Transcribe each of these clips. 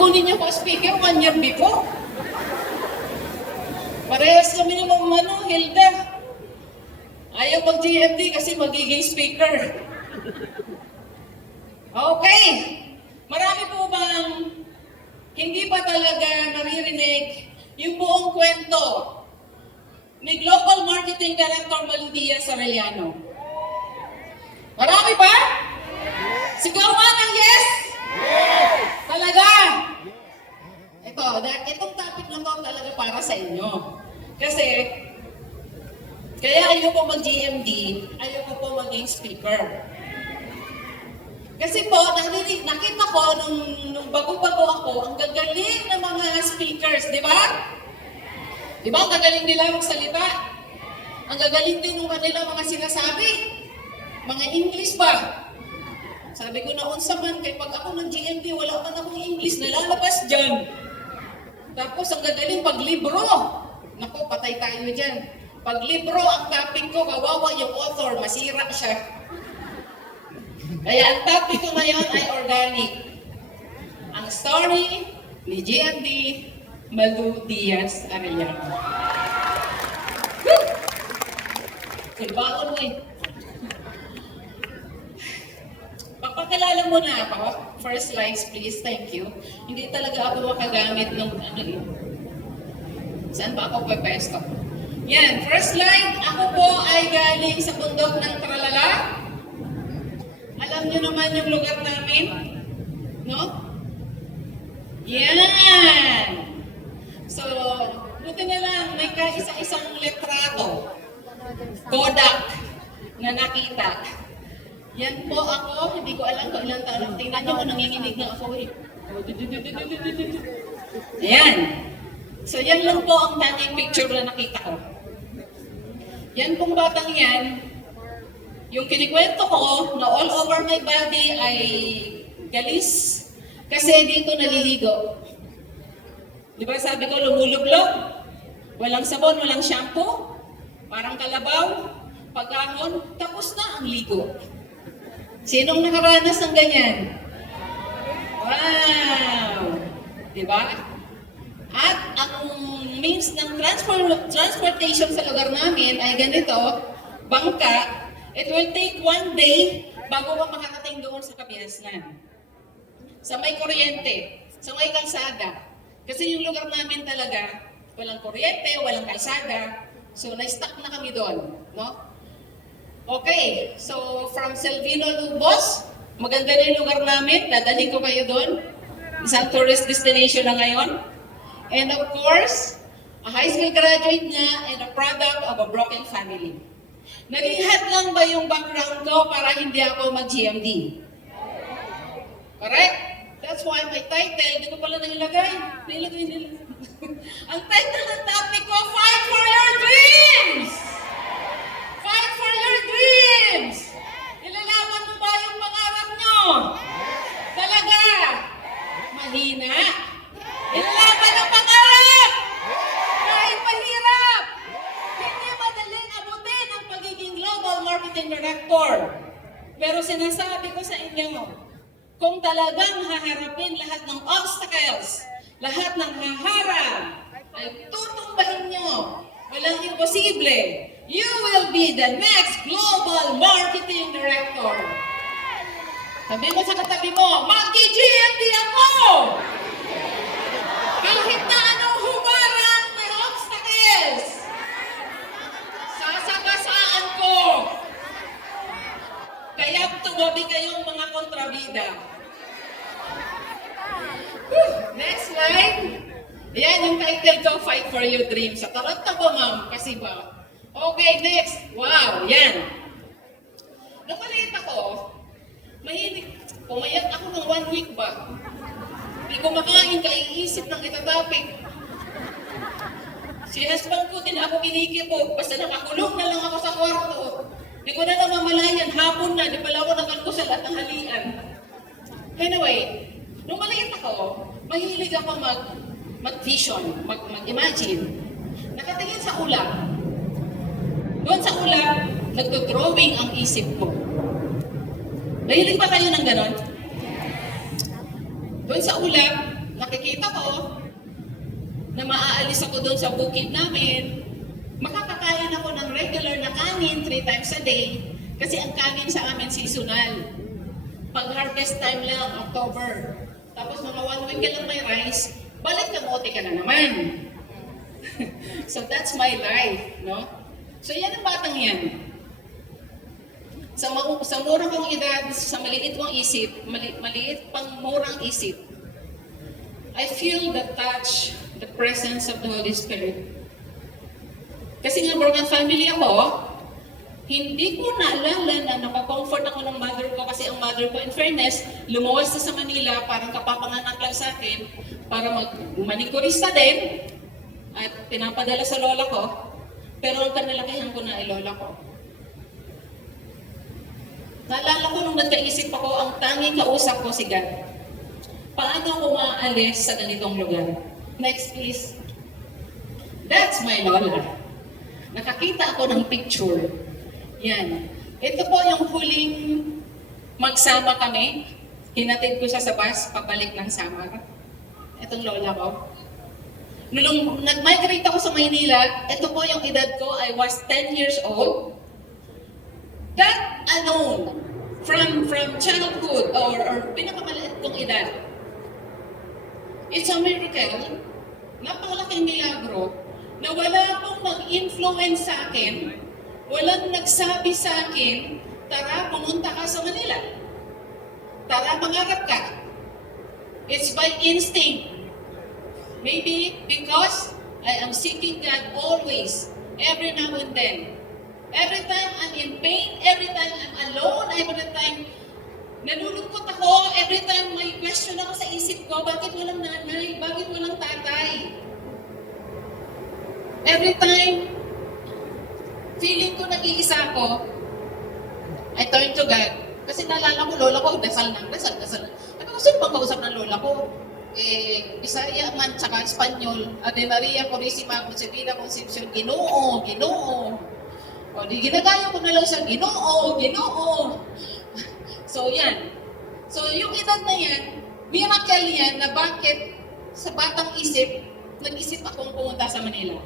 kukunin niyo ko speaker 1 year before. Parehas kami ng Hilda. Ayaw mag-GMD kasi magiging speaker. Okay. Marami po bang hindi pa talaga naririnig yung buong kwento ni Global Marketing Director Malu Diaz-Arellano? Marami pa? Sigawan ng yes? Yes! Talaga? Itong topic na to talaga para sa inyo. Kasi, kaya ayaw po mag-GMD, ayaw ko po maging speaker. Kasi po, nakita ko nung bago-bago ako, ang gagaling ng mga speakers, di ba? Di ba, ang gagaling nila magsalita? Ang gagaling din ng kanila mga sinasabi. Mga English ba? Sabi ko na unsa man, kay pag ako nag-GMD, wala man akong English, nalalabas dyan. Tapos ang gagaling paglibro. Naku, patay tayo dyan. Paglibro, ang topic ko, kawawa yung author, masira siya. Kaya ang topic ko ngayon ay organic. Ang story ni GMD Malu Diaz-Arellano. Kulbaon mo eh. Papakilala mo na ako. First slides please, thank you. Hindi talaga ako makagamit ng Saan ba ako pwesto? Yan, first slide. Ako po ay galing sa bundok ng Tralala. Alam niyo naman yung lugar namin? No? Yan! So, buti na lang, may kaisa-isang letrado. Kodak na nakita. Yan po ako, hindi ko alam kung ilang taon. Tingnan niyo kung nanginginig na ako eh. Ayan. So yan lang po ang tanging picture na nakita ko. Yan pong batang yan, yung kinikwento ko na all over my body ay galis kasi dito naliligo. Di ba sabi ko lumulublog? Walang sabon, walang shampoo, parang kalabaw, pag-ahon, tapos na ang ligo. Sinong nakaranas ng ganyan? Wow! Di ba? At ang means ng transportation sa lugar namin ay ganito, bangka. It will take 1 day bago ka makarating doon sa Kabiasnan. Sa may kuryente, sa may kalsada. Kasi yung lugar namin talaga, walang kuryente, walang kalsada. So, na-stuck na kami doon. No? Okay, so from Selvino Lubos, maganda na yung lugar namin. Dadalhin ko kayo doon. Isang tourist destination na ngayon. And of course, a high school graduate nga and a product of a broken family. Nalihat lang ba yung background ko para hindi ako mag-GMD? Correct? That's why my title, hindi ko pala nailagay. Nilagay nila. Ang title ng topic ko, Fight for Your Dreams! Fight for your dreams! Nilalaman mo ba yung pangarap nyo? Talaga? Mahina? Nilalaman ang pangarap! Kahit mahirap! Hindi madaling abutin ang pagiging Global Marketing Director. Pero sinasabi ko sa inyo, kung talagang haharapin lahat ng obstacles, lahat ng haharap, ay tutumbahin nyo. Walang imposible. You will be the next Global Marketing Director. Sabi mo sa katabi mo, mag-GMD ako! Kahit na anong hubaran may obstacles, sasagasaan ko. Kaya tumabi kayong mga kontrabida. Next slide. Ayan yung title ko, Fight for Your Dreams. Sa taranta ko, ma'am, kasi ba? Okay, next. Wow, yan. Nung maliit ako, pumayat ako ng 1 week ba? Hindi ko makain, kaiisip ng itatapik. Sinasbang ko din ako kinikipog, basta nakakulong na lang ako sa kwarto. Hindi ko na namamalayan, hapon na, di pala ako nagkalkusal at tanghalian. Anyway, nung maliit ako, mahilig ako mag-vision, mag-imagine. Nakatingin sa ulap. Doon sa ulap, nagdo-drawing ang isip ko. Mahilig ba kayo ng ganon? Doon sa ulap, nakikita ko na maaalis ako doon sa bukid namin, makakakain ako ng regular na kanin 3 times a day kasi ang kanin sa amin seasonal. Pag harvest time lang, October. Tapos mga 1 week ka lang may rice, balik kamote ka na naman. So that's my life, no? So yan ang batang yan. Sa murang kong edad, sa maliit kong isip, maliit pang murang isip, I feel the touch, the presence of the Holy Spirit. Kasi nga broken family ako, hindi ko naalala na nakakomfort ako ng mother ko kasi ang mother ko, in fairness, lumuwas na sa Manila, parang kapapanganak lang sa akin, para manikurista din, at pinapadala sa lola ko, pero ang kanalakihan ko na ay lola ko. Naalala ko nung nagkaisip ako, ang tanging kausap ko si God. Paano ako maaalis sa ganitong lugar? Next please. That's my lola. Nakakita ako ng picture. Yan. Ito po yung huling magsama kami. Hinatid ko siya sa bus, pabalik ng Samar. Itong lola ko. Nung nag-migrate ako sa Maynila, ito po yung edad ko, I was 10 years old. That alone, from childhood or pinakamaliit kong edad, it's a miracle, napakalaking milagro, na wala pong nag-influence sa akin, walang nagsabi sa akin, tara, pumunta ka sa Manila. Tara, mangarap ka. It's by instinct. Maybe because I am seeking God always, every now and then. Every time I'm in pain, every time I'm alone, every time nalulungkot ako, every time may question ako sa isip ko, bakit walang nanay, bakit walang tatay? Every time feeling ko nag-iisa ako, I turn to God. Kasi naalala ko, lola ko, dasal. Ano ko, sino bang kausap ng lola ko? Bisaya man, tsaka Espanyol, Ave Maria Purisima Concebida Concepcion, Ginoo. O, di ginagaya ko na lang siya, Ginoo. So, yan. So, yung edad na yan, miracle yan na bakit sa batang isip, nag-isip akong pumunta sa Manila.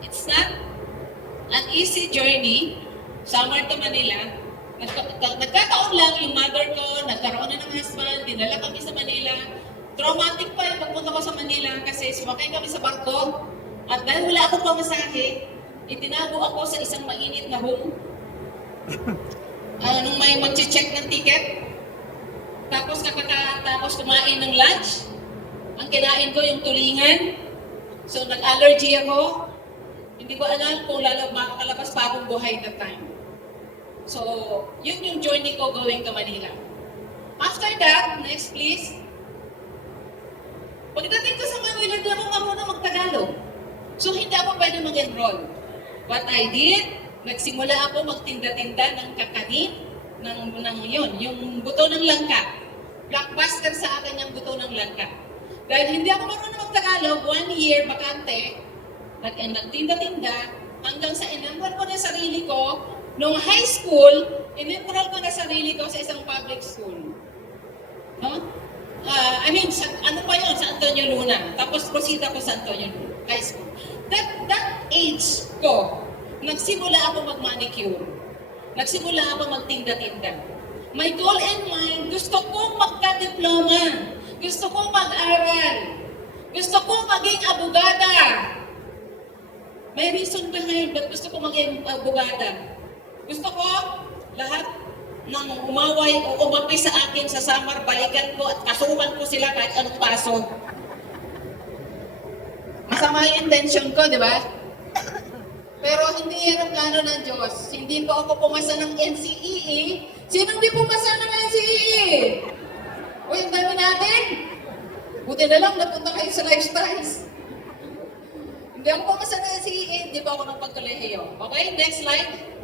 It's not an easy journey, Samar to Manila. Nagkataon lang yung mother ko, nagkaroon na ng husband, dinala kami sa Manila. Traumatic pa yung pagpunta ko sa Manila kasi sumakay kami sa barko. At dahil wala akong pamasahe, itinago ako sa isang mainit na room. Nung may mag-check ng ticket, tapos kakatapos kumain ng lunch, ang kinain ko yung tulingan. So nag-allergy ako. Hindi ko alam kung makakalabas pa akong buhay that time. So, yun yung journey ko going to Manila. After that, next please. Pagdating ko sa Manila, hindi ako marunong mag-Tagalog. So, hindi ako pwede mag-enroll. What I did, nagsimula ako magtinda-tinda ng kakanin, yung buto ng langka. Blockbuster sa akin yung buto ng langka. Dahil hindi ako marunong mag-Tagalog, 1 year bakante, nagtinda-tinda, hanggang sa inenroll ko na sarili ko. Nung high school, in-enroll ko na sarili ko sa isang public school. No? Ano pa yun? Sa Antonio Luna. Tapos proceed ako sa Antonio Luna High School. That age ko, nagsimula ako mag-manicure. Nagsimula ako magtinda-tinda. My goal in mind, gusto kong magka-diploma. Gusto kong mag-aral. Gusto kong maging abogada. May reason behind ba't gusto kong maging abogada. Gusto ko lahat ng umaway o umapi sa akin sa Samar, balikan ko at kasuhan ko sila kahit anong kaso. Masama yung intention ko, di ba? Pero hindi yan ang plano ng Diyos. Hindi po ako pumasa ng NCEE. Sinong di pumasa ng NCEE? Uy, ang dami natin. Buti na lang, napunta kayo sa lifestyles. Hindi ako pumasa ng NCEE, hindi pa ako ng pagkolehiyo. Okay, next slide.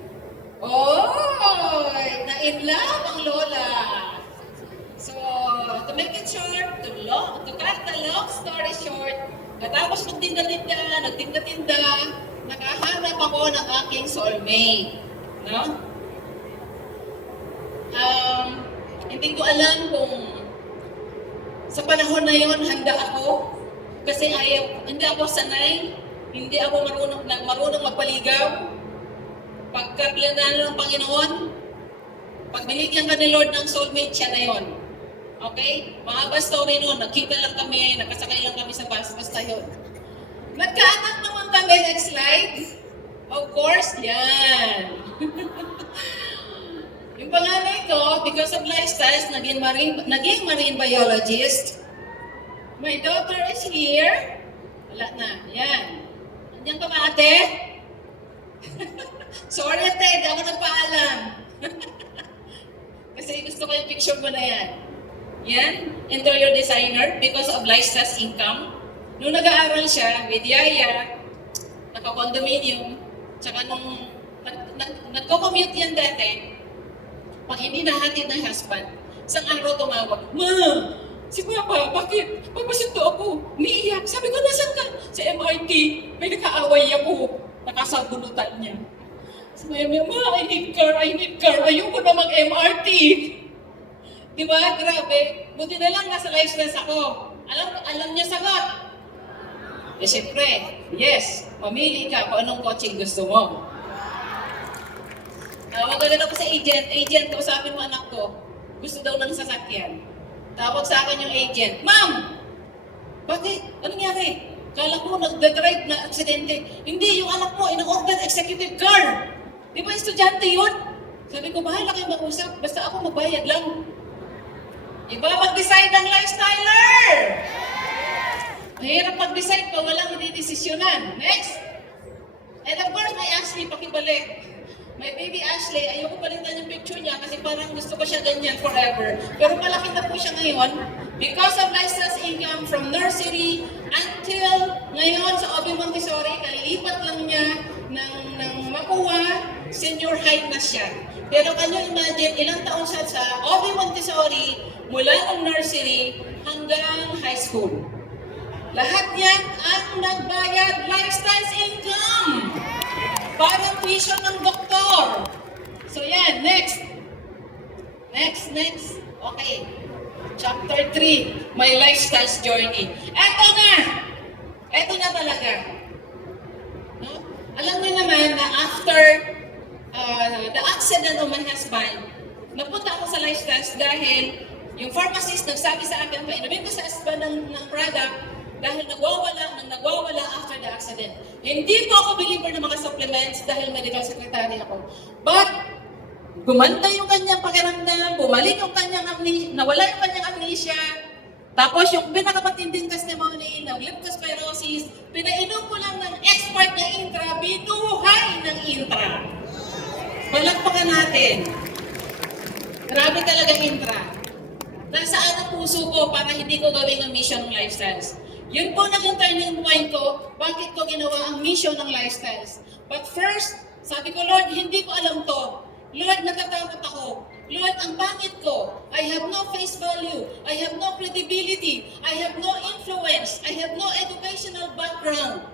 Oy! Na-in love ang lola. So, to make it short, to cut the long story short, natapos nagtinda-tinda, nakahanap ako ng aking soulmate. No? Hindi ko alam kung Sa panahon na yon, handa ako. Kasi hindi ako sanay, hindi ako marunong magpaligaw. Pagkaplano ng Panginoon, pag binigyan ka ni Lord ng soulmate, siya na yon. Okay? Mahaba story noon, nagkita lang kami, nakasakay lang kami sa bus, basta yun. Nagkaanak naman kami, next slide. Of course, yan. Yung panganay ko, because of lifestyles, naging marine biologist. My daughter is here. Wala na, yan. Andiyan ka ba, ate? Sorry, ate, di ako nagpaalam. Kasi gusto ko yung picture mo na yan. Yan, interior designer, because of lifestyles income. Nung nag-aaral siya, with Yaya, naka-condominium, tsaka nung nagko-commute yan dati, pag hindi nahatid ng husband, isang araw tumawag, Ma! Si Papa, bakit? Papasundo ako. Umiiyak. Sabi ko, nasan ka? Sa MRT. May nakaaway ako. Nakasabunutan niya. Sabi niya, Ma, I need car. Ayoko na mag-MRT. Di ba? Grabe. Buti na lang nasa lifestyle ako. Alam niya sagot. Eh, siyempre, yes. Mamili ka kung anong coaching gusto mo. Tawag ko ako sa agent. Agent, kausapin mo anak ko. Gusto daw ng sasakyan. Tawag sa akin yung agent, Ma'am! Bakit? Anong nangyari? Kala ko nagdadrive na aksidente. Hindi, yung anak mo, in-order executive car. Di ba estudyante yun? Sabi ko, bahala kayo mag-usap. Basta ako magbayad lang. Iba mag-decide ang lifestyler! Mahirap mag-decide pa, walang hindi-desisyonan. Next! And of course, may Ashley, pakibalik. My baby Ashley, ayoko palitan yung picture niya kasi parang gusto ko siya ganyan forever. Pero malaki na po siya ngayon because of license income from nursery until ngayon sa Obi Montessori, kalilipat lang niya ng makuha, senior high na siya. Pero can you imagine, ilang taon siya sa Obi Montessori mula ng nursery hanggang high school. Lahat yan ang nagbayad lifestyle income. Parang tuition ng doktor. So yan, next. Next. Okay. Chapter 3, my lifestyle's journey. Eto na talaga. No? Alam niyo naman na after the accident of my husband, napunta ako sa lifestyles dahil yung pharmacist nagsabi sa akin, painumin ko sa husband ng product, dahil nagwawala after the accident. Hindi po ako believer ng mga supplements dahil medical secretary ako. But, gumanda yung kanyang pakiramdam, bumalik yung kanyang amnesia, nawala yung kanyang amnesia, tapos yung pinakamatinding testimony ng leptospirosis, pinainom ko lang ng expert na intra, binuhay ng intra. Palagpakan natin. Grabe talaga intra. Nasaan ang puso ko para hindi ko gawin ang mission ng lifestyles? Yun po naging turning point ko, bakit ko ginawa ang mission ng lifestyles. But first, sabi ko, Lord, hindi ko alam to. Lord, natatakot ako. Lord, ang pangit ko. I have no face value. I have no credibility. I have no influence. I have no educational background.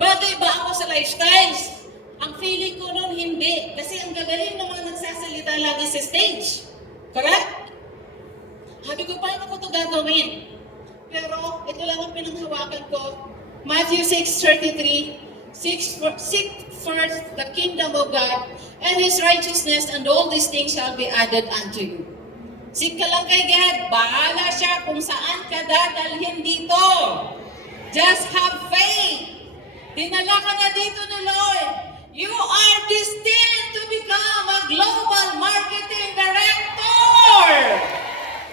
Bagay ba ako sa lifestyles? Ang feeling ko noon, hindi. Kasi ang gagaling ng mga nagsasalita lagi sa stage. Correct? Sabi ko, paano ko ito gagawin? Pero ito lang ang pinanghawakan ko. Matthew 6:33, Seek first the kingdom of God and His righteousness, and all these things shall be added unto you. Seek ka lang kay God, bahala siya kung saan ka dadalhin dito. Just have faith. Dinala ka na dito ni Lord. You are destined to become a global marketing director.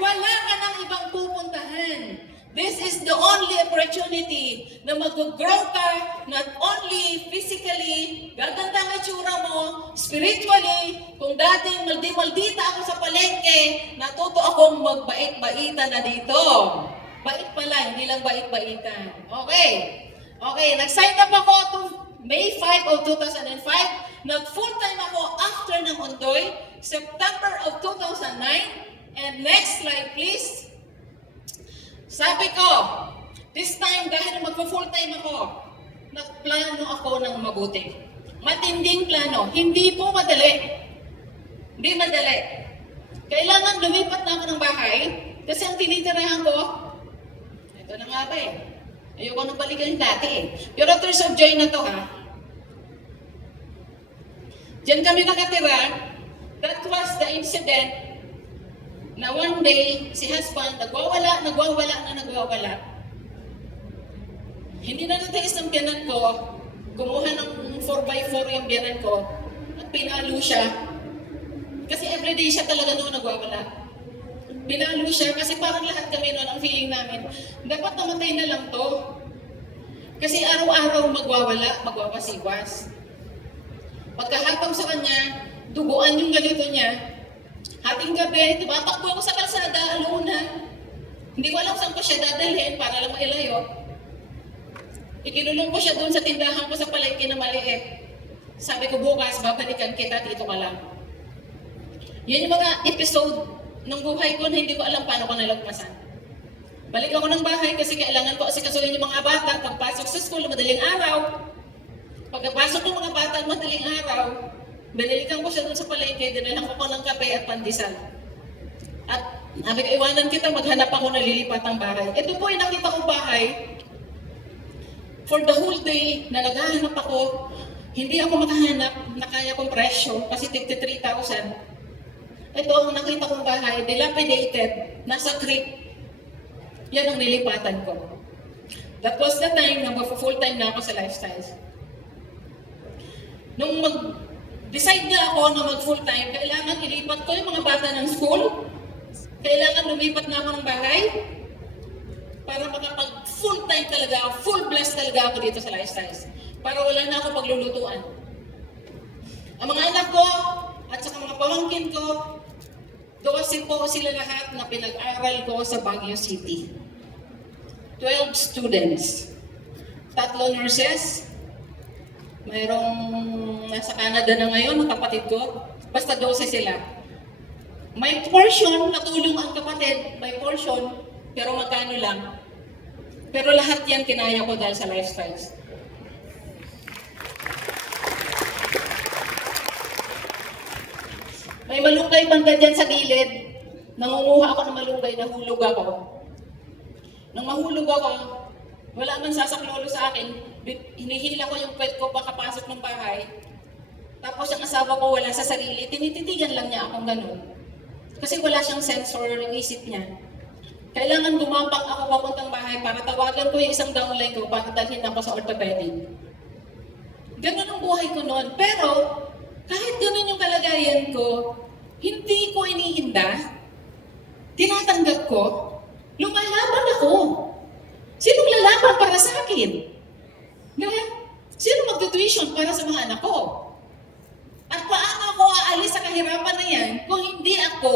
Wala ka nang ibang pupuntahan. This is the only opportunity na mag-grow ka, not only physically, gaganda ang itsura mo, spiritually, kung dating maldi-maldita ako sa palengke, natuto akong magbait-baita na dito. Bait pala, hindi lang bait-baitan. Okay, nag-sign up ako to May 5 of 2005. Nag-full-time ako after ng Ondoy, September of 2009. And next slide, please. Sabi ko, this time, dahil magpa-full-time ako, nagplano ako ng mabuti. Matinding plano. Hindi po madali. Hindi madali. Kailangan lumipat na ako ng bahay Kasi ang tinitirahan ko, ito na nga ba eh. Ayoko nang balikan yung dati eh. Pero Tears of Joy na to ha. Diyan kami nakatira. That was the incident na one day, si husband nagwawala. Hindi na natiis ng biyanan ko. Kumuha ng 4x4 yung biyanan ko at pinalo siya. Kasi everyday siya talaga noon nagwawala. Pinalo siya kasi parang lahat kami noon ang feeling namin, dapat namatay na lang to. Kasi araw-araw magwawasiwas. Pagkahataw sa kanya, duguan yung ganito niya. Hating gabi, tumatakbo ako sa kalsada, aluna. Hindi ko alam saan ko siya dadalhin para lang mailayo. Ikinulong ko siya doon sa tindahan ko sa palengke na maliit. Sabi ko, bukas, babalikan kita, dito ka lang. Yun yung mga episode ng buhay ko na hindi ko alam paano ko nalagpasan. Balik ako ng bahay kasi kailangan ko asikasuhin yung mga bata. Pagpasok sa school, madaling araw. Pagpasok ng mga bata, madaling araw. Binalikan ko siya doon sa palengke, dinalang ko ng kape at pandesal. At sabi ko, iwanan kita, maghanap ako, nalilipat ang bahay. Ito po yung nakita kong bahay. For the whole day na naghahanap ako, hindi ako makahanap na kaya kong presyo kasi 53,000. Ito ang nakita kong bahay, dilapidated, nasa creek. Yan ang nilipatan ko. That was the time na full-time na ako sa Lifestyles. Nung decide na ako na mag-full-time, kailangan ilipat ko yung mga bata ng school. Kailangan lumipat na ako ng bahay para makapag-full-time talaga, full blast talaga ako dito sa Lifestyles. Para wala na ako paglulutuan. Ang mga anak ko at saka mga pamangkin ko, 12 po sila lahat na pinag-aral ko sa Baguio City. 12 students. 3 nurses. Mayroong nasa Canada na ngayon, mga kapatid ko. Basta 12 sila. May portion, natulong ang kapatid. May portion, pero magkano lang. Pero lahat yan kinaya ko dahil sa Lifestyles. May malunggay banda dyan sa gilid. Nangunguha ako ng malunggay, nahulog ako. Nang mahulog ako, wala man sasaklolo sa akin, hinihila ko yung pet ko pakapasok ng bahay. Tapos ang asawa ko wala sa sarili, tinititigan lang niya akong ganun. Kasi wala siyang sensor ng isip niya. Kailangan gumapang ako papuntang bahay para tawagan ko yung isang downline ko para dalhin ako sa orthopedic. Ganun ang buhay ko noon. Pero, kahit ganun yung kalagayan ko, hindi ko iniinda, tinatanggap ko, lumalaban ako. Sinong lalaban para sa akin? Diba? Sino magtutuition para sa mga anak ko? At paano ako aalis sa kahirapan na yan kung hindi ako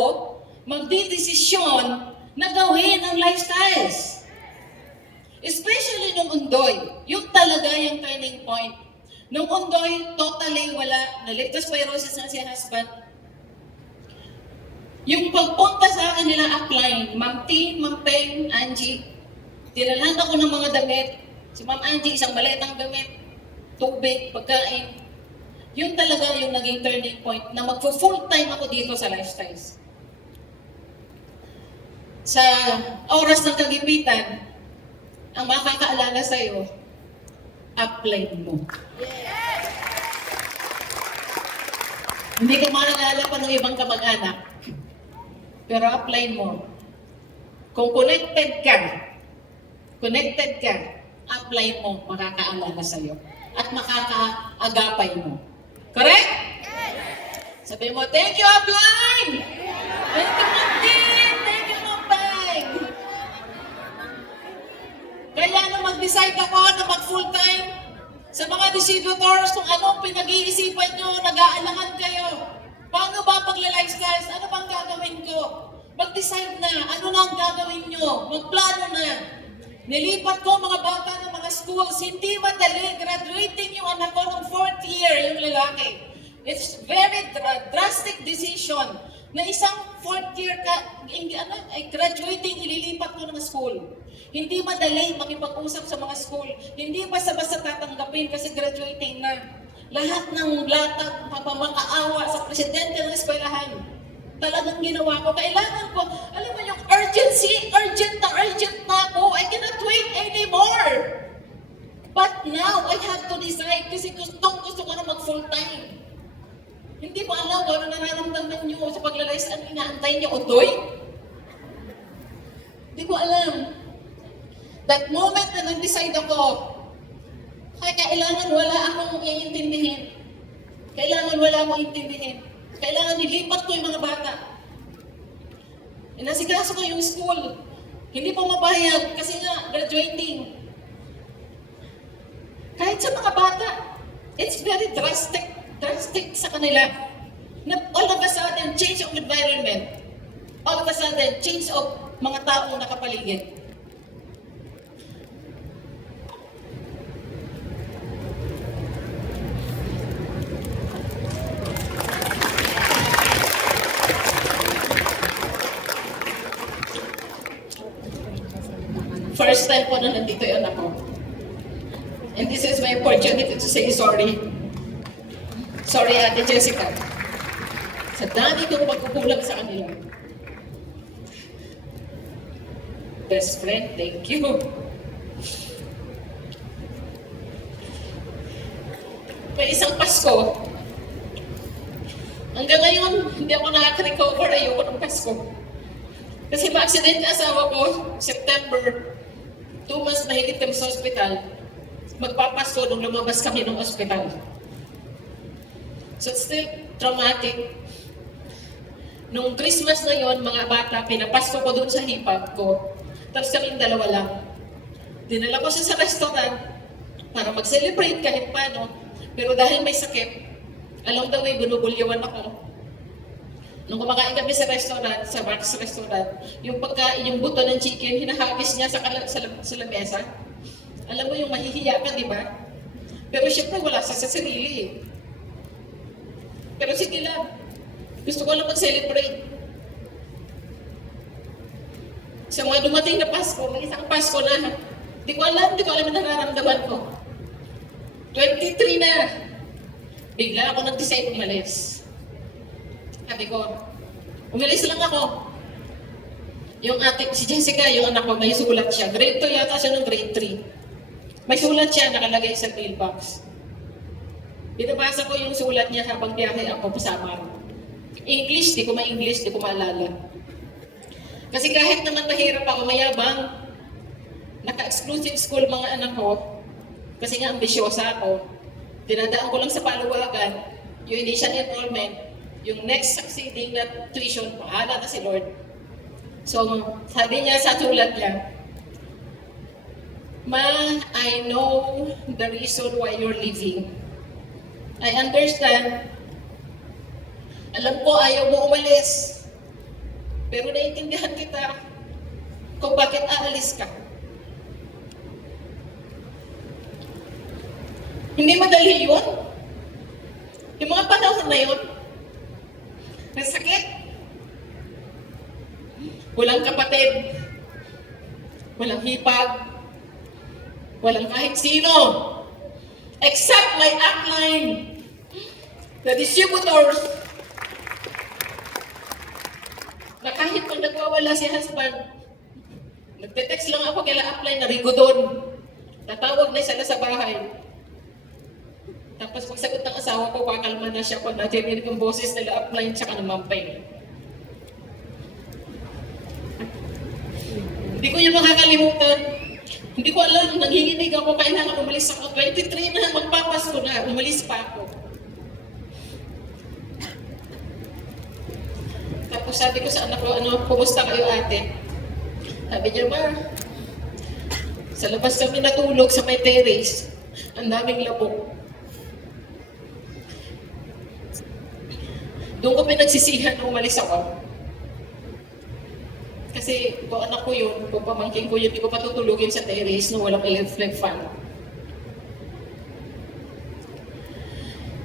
magdidesisyon na gawin ang Lifestyles? Especially nung Undoy, yung talaga yung turning point. Nung Undoy, totally wala, na-leptos spirosis na si husband. Yung pagpunta sa akin nila upline, Ma'am T, Ma'am Peng, Angie, dinalhan ako ng mga damit. Si Ma'am Angie, isang maletang damit, tubig, pagkain. Yun talaga yung naging turning point na mag-full time ako dito sa Lifestyles. Sa oras ng kagipitan, ang makakaalala sa'yo, upline mo. Hindi ko maalala pa ng ibang kamag-anak. Pero upline mo. Kung connected ka, upline mo, makakaalala sa'yo. At makakaagapay mo. Correct? Sabi mo, thank you, upline! Thank you, Martin! Thank you, Mapay! Kaya nung mag-decide ako na mag-full-time, sa mga distributors, kung anong pinag-iisipan nyo, nag-aalangan kayo. Paano ba pagla-lifestyles? Ano bang gagawin ko? Mag-decide na, ano na ang gagawin nyo? Magplano na. Nilipat ko mga bata ng mga schools, hindi madali. Graduating yung anak ko ng 4th year, yung lalaki. It's very drastic decision na isang 4th year graduating, ililipat ko ng school. Hindi madali makipag-usap sa mga school. Hindi basta-basta tatanggapin kasi graduating na. Lahat ng latag, papamakaawa sa presidente ng eskwelahan. talagang ginawa ko. Kailangan ko, alam mo yung urgency, urgent na ako. I cannot wait anymore. But now, I have to decide kasi gusto ko na mag-full time. Hindi mo alam kung ano nararamdaman nyo sa paglalayas. Ano inaantay nyo, utoy? Hindi ko alam. That moment na nag-decide ako, kaya kailangan wala akong iintindihin. Kailangan wala akong intindihin. Kailangan nilipat ko yung mga bata. Inasikaso ko yung school. Hindi pa mapahayag kasi nga graduating. Kahit sa mga bata, it's very drastic sa kanila. Na all of a sudden, change of environment. All of a sudden, change of mga taong nakapaligid. First time po na nandito yung anak ko. And this is my opportunity to say sorry. Sorry, Ate Jessica. Sa dami kong pagkukulang sa kanila. Best friend, thank you. May isang Pasko. Hanggang ngayon, hindi ako nakaka-recover. Ayoko ng Pasko. Kasi ma-accident yung asawa ko, September, 2 months na higit kami sa ospital. Magpapasko nung lumabas kami ng ospital. So it's still traumatic. Nung Christmas na yon, mga bata, pinapasko ko doon sa hipag ko. Tapos kaming dalawa lang. Dinala ko siya sa restaurant para mag-celebrate kahit paano. Pero dahil may sakit, along the way, binubulyawan ako. Nung kumakain kami sa restaurant, sa Mark's restaurant, yung pagkain, yung buto ng chicken, hinahagis niya sa lamesa. Alam mo yung mahihiya ka, di ba? Pero syempre wala sa sarili eh. Pero sige lang, gusto ko lang mag-celebrate. Sa mga dumating na Pasko, may isang Pasko na, di ko alam yung nararamdaman ko. 23 na, bigla ako nag-decide umalis. Sabi ko, umalis lang ako. Yung ate, si Jessica, yung anak ko, may sulat siya. Grade 2 yata siya nung grade 3. May sulat siya, nakalagay sa mailbox. Binabasa ko yung sulat niya habang biyahe ako sa Samar. English, di ko ma-English, di ko maalala. Kasi kahit naman mahirap ako, mayabang, naka-exclusive school mga anak ko, kasi nga ambisyosa ako, dinadaan ko lang sa paluwagan, yung initial enrollment, yung next succeeding na tuition, bahala na si Lord. So, sabi niya sa sulat niya, Ma, I know the reason why you're leaving. I understand. Alam ko ayaw mo umalis. Pero naiintindihan kita kung bakit aalis ka. Hindi madali yun. Yung mga panahon na yun, nasakit. Walang kapatid. Walang hipag. Walang kahit sino. Except my upline. The distributors. Na kahit pag nagwawala si husband, nagte-text lang ako kay upline na rigo doon. Tatawag na sila sa bahay. Tapos pagsagot ng asawa ko, kakalma na siya pag natinig yung boses nila upline tsaka ng mampay. Hindi ko yung makakalimutan. Hindi ko alam, nanginginig ako, kailangan umalis ako. 23 na, magpapasko na, umalis pa ako. Tapos sabi ko sa anak ko, kumusta kayo ate? Sabi niya, Ma, sa labas kami natulog sa may terrace, ang daming labok. Doon ko pinagsisihan nung umalis ako. Kasi kung anak ko yun, kung pamangkin ko yun, hindi ko patutulugin sa terrace na walang electric fan.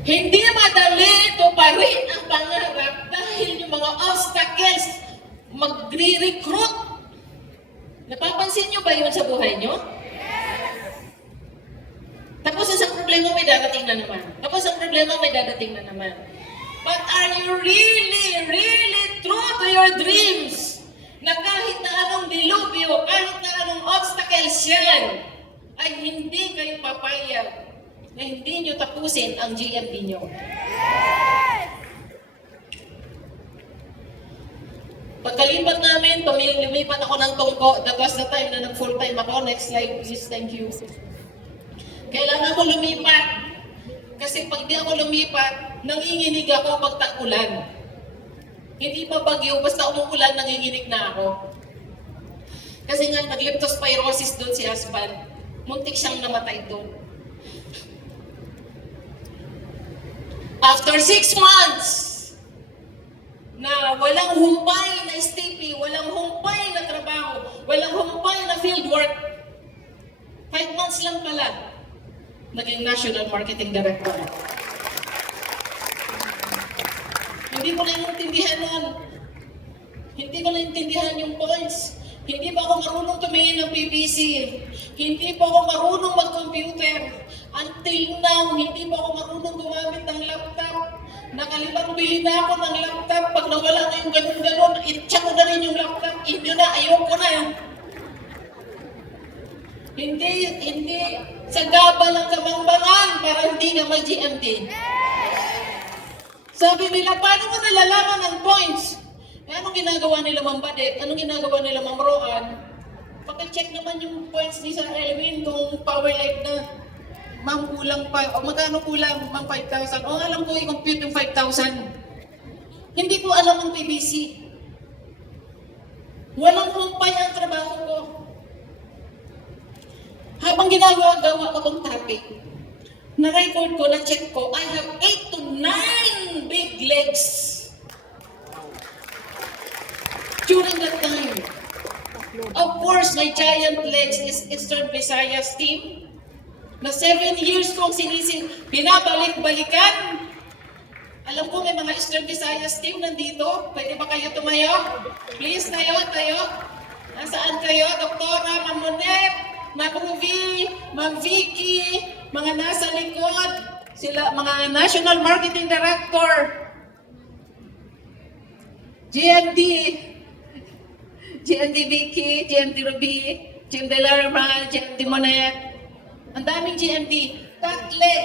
Hindi madali ito pa rin ang pangarap dahil yung mga obstacles magre-recruit. Napapansin nyo ba yun sa buhay nyo? Tapos isang problema may dadating na naman. But are you really, really true to your dreams? Na kahit na anong dilubyo, kahit na anong obstacles yan, ay hindi kayo papayag na hindi nyo tapusin ang GMP nyo. Pagkalipat namin, lumipat ako ng tungko. That was the time na nag-full-time ako. Next slide, please. Thank you. Kailangan ko lumipat. Kasi pag di ako lumipat, nanginginig ako pag tag-ulan. Hindi pa bagyo, basta umuulan, nanginginig na ako. Kasi nga, nag-leptospirosis doon si husband. Muntik siyang namatay doon. After 6 months, na walang humpay na STP, walang humpay na trabaho, walang humpay na fieldwork, 5 months lang pala, naging National Marketing Director. Hindi ko naintindihan nun. Hindi ko naintindihan yung points. Hindi pa ako marunong tumingin ng PPC. Hindi pa ako marunong mag-computer. Until now, hindi pa ako marunong gumamit ng laptop. Nakalimang bili na ako ng laptop. Pag nawala na yung ganun-ganun, itcha ko na rin yung laptop. Hindi na, ayoko na. Hindi, sa gaba ng kamangbangan para hindi ka mag-GMT. Sabi nila, paano mo nalalaman ang points? Anong ginagawa nila Ma'am Badet? Anong ginagawa nila Ma'am Roan? Pag-check naman yung points ni Sir Elwin kung power life na. Ma'am, kulang pa. O magkano kulang? Ma'am, 5,000. O alam ko i-compute yung 5,000. Hindi ko alam ang PBC. Walang humpay ang trabaho ko. Habang ginagawa ko itong topic, na-record ko, na-check ko, I have 8 to 9 big legs. During that time, of course, my giant legs is Eastern Visayas team. Na 7 years kong binabalik-balikan. Alam ko may mga Eastern Visayas team nandito. Pwede ba kayo tumayo? Please, tayo. Nasaan kayo? Doktora, Ma'am Monet, Ma'am Ruby, Ma'am Vicky, mga nasa likod, sila, mga National Marketing Director, GMD Vicky, GMD Ruby, GMD Larma, GMD Monet. Ang daming GMD. Tatle.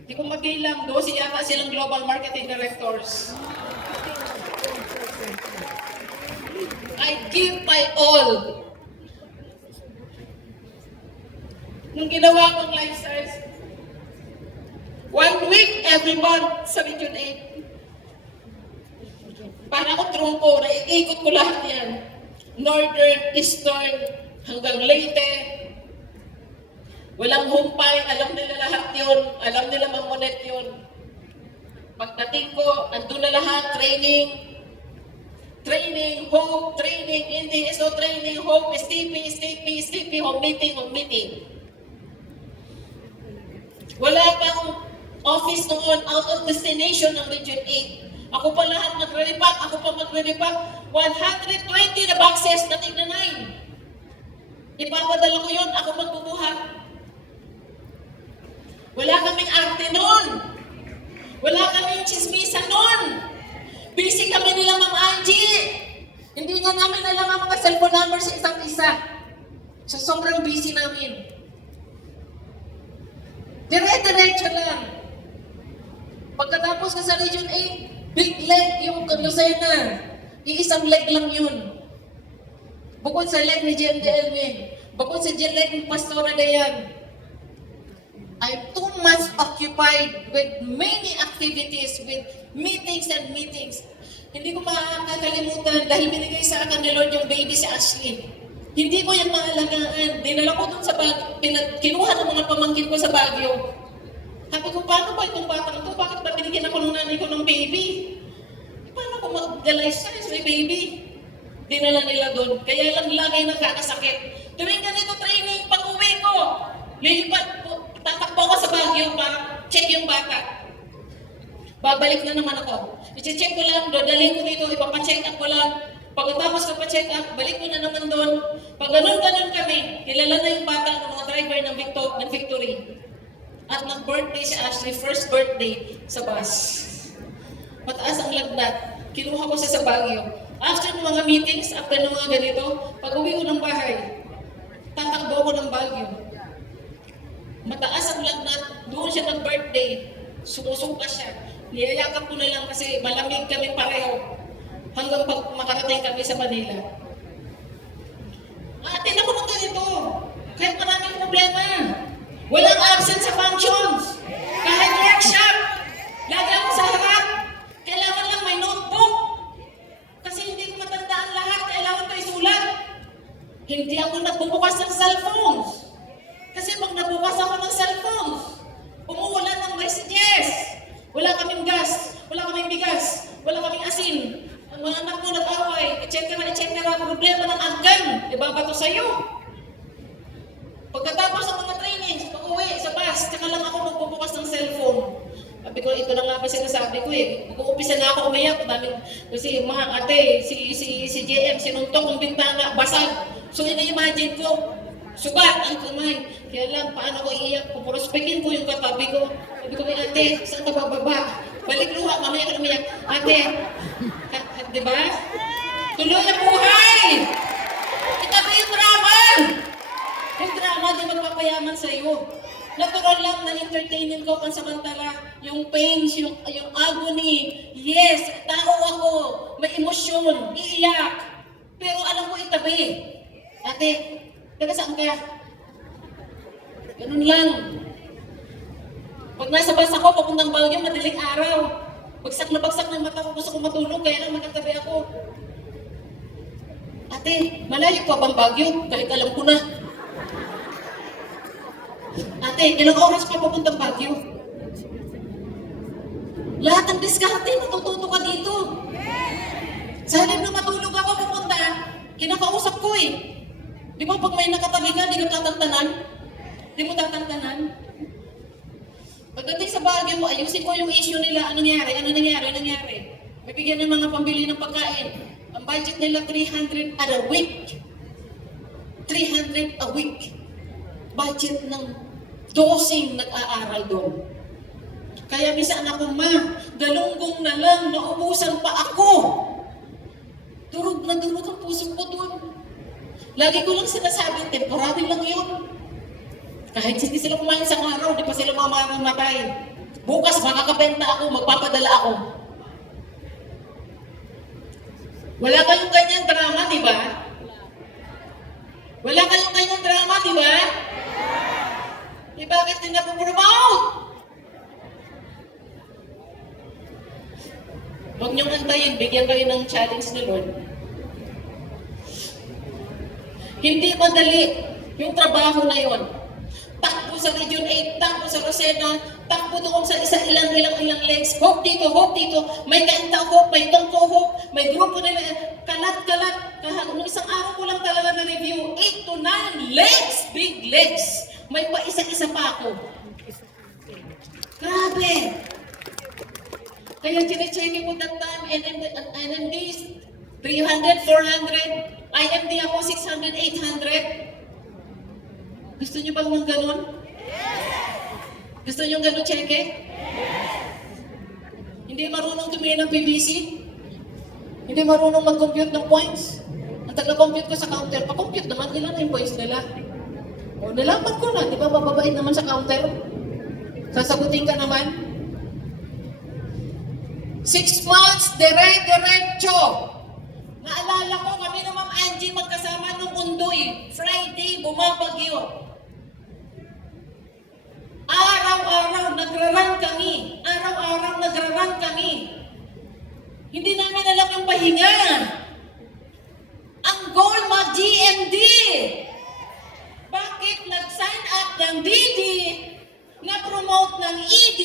Hindi ko mabilang. 12 yata silang Global Marketing Directors. I give my all. Nung ginawa kong lifestyles, 1 week every month sa Region 8. Para ako trumpo, naiikot ko lahat yan. Northern, Eastern, hanggang Leyte. Walang humpay, alam nila lahat yun. Alam nila Ma'am Monet yun. Pagdating ko, andun na lahat, training, hope, training, NDSO training, hope, STP, home meeting. Wala pang office noon, out of destination ng Region 8. Ako pa lahat magre-repack, 120 na boxes, natig na 9. Ipapadala ko yun, ako magbubuhat. Wala kaming arte noon. Wala kaming chismisa noon. Busy kami nila Ma'am Angie. Hindi nga namin alam ang mga cellphone numbers sa isa't isa. So sobrang busy namin. Dire-diretso lang. Pagkatapos ka sa Region 8, big leg yung Lucena. Iisang leg lang yun. Bukod sa leg ni GMD Elwin, bukod sa leg ni Pastora Dayan, I'm too much occupied with many activities, with meetings and meetings. Hindi ko makakalimutan dahil binigay sa akin ni Lord yung baby si Ashley. Hindi ko yung maalagaan. Dinala ko dun sa kinuha ng mga pamangkin ko sa Baguio. Sabi ko, paano ba itong batang ito? Bakit ba binigyan ako ng nanay ko ng baby? Paano ko mag-license may baby? Dinala nila doon. Kaya lang lagay nagkakasakit. Tuwing ganito training, pag-uwi ko, lilipat po, tatakbo ako sa Baguio para check yung bata. Babalik na naman ako. I-check ko lang, dadalhin ko dito, ipapacheck up ko lang. Pagkatapos ko pa-check up, balik ko na naman doon. Pag ganun-ganun kami, kilala na yung bata ng mga driver ng Victory. At nag-birthday si Ashley, first birthday sa bus. mataas ang lagnat. Kinuha ko siya sa Baguio. After ng mga meetings, after ng mga ganito, pag uwi ko ng bahay, tatakbo ko ng Baguio. Mataas ang lagnat, doon siya nag-birthday. Sumusuka siya. Niyayakap ko na lang kasi malamig kami pareho. Hanggang pag makarating kami sa Manila. Atin ako ng ganito. Kahit maraming problema. Walang absent sa functions. Kahit workshop. Lagi ako sa harap. Kailangan lang may notebook. Kasi hindi ko matandaan lahat. Kailangan ko isulat. Hindi ako nagbubukas ng cellphones. Kasi pag nabukas ako ng cellphones, umuulan ng messages. Wala kaming gas. Wala kaming bigas. Wala kaming asin. Ang mga anak ko nag-away. etc. Problema ng anggan. Ibabato sa'yo. Pagkatapos ng mga trainings, pag-uwi sa bus, tsaka lang ako magbubukas ng cellphone. Sabi ko, ito na nga ba sinasabi ko eh. Mag-uumpisa na ako umiyak. Kasi mga ate, si JM, sinuntok ang bintana, basag. So ina-imagine ko, sugat ang kamay. Kaya lang, paano ko iiyak? Puprospekin ko yung katabi ko. Sabi ko, ate, saan ka bababa? Balik luha, mamaya ka umiyak. Ate, di ba? Tuloy ang buhay! Itabi yung drama! Yung drama, di magpapayaman sa'yo. Natural lang na entertainin ko pansamantala yung pains, yung agony. Yes, tao ako, may emosyon, iiyak. Pero alam ko itabi. Ate, taga saan ka? Ganun lang. Pag nasa bus ako, papuntang Baguio, madaling araw. Bagsak na bagsak ng mata ko, gusto ko matulog, kaya lang magkatabi ako. Ate, malayo pa bang Baguio? Kahit alam ko na. Ate, ilang oras pa papuntang Baguio? Lahat ng diskarte, natututo ka dito. Sa halip na matulog ako pupunta, kinakausap ko eh. Di ba pag may nakatabi ka, di ka tatantanan? Di mo tatantanan? Pagdating sa Baguio, ayusin ko yung issue nila. Ano nangyari? Bibigyan ng mga pambili ng pagkain. Ang budget nila 300 a week. 300 a week. Budget ng dosing nag-aaral doon. Kaya minsan ako, ma, galunggong na lang, naubusan pa ako. Durog na durog ang puso ko doon. Lagi ko lang sinasabi, temporary lang yun. Kahit hindi sila kumain sa araw, di pa sila mamamatay. Bukas makakabenta ako, magpapadala ako. Wala kayong ganyang drama, di ba? Wala kayong ganyang drama, di ba? Eh bakit din napopromote? Huwag niyong antayin, bigyan kayo ng challenge ni Lord. Hindi madali yung trabaho na yon. Takbo sa Region 8, takbo sa Rosena, takbo doon sa ilang legs, hope dito, may kainta hope, may tangko hope, may grupo nila, kalat. Nung isang araw ko lang talaga na-review, 8 to 9 legs, big legs. May pa isa-isa pa ako. Grabe! Kaya chinecheck ko that time, NMDs, 300, 400, IMD ako 600, 800. Gusto niyo ba ng ganun? Gusto niyo ganun cheque? Hindi marunong tumingin ng PVC? Hindi marunong mag-compute ng points? Ang taga-compute ko sa counter, pa-compute naman, ilan na yung points nila? O, nalaman ko na, di ba mababait naman sa counter? Sasagutin ka naman? 6 months, diretso. Naalala ko, kami na Ma'am Angie magkasama nung Undoy. Friday, bumabagyo. Araw-araw nagra-run kami. Hindi namin alam yung pahinga. Ang goal mag-GMD. Bakit nag-sign up ng DD, na-promote ng ED,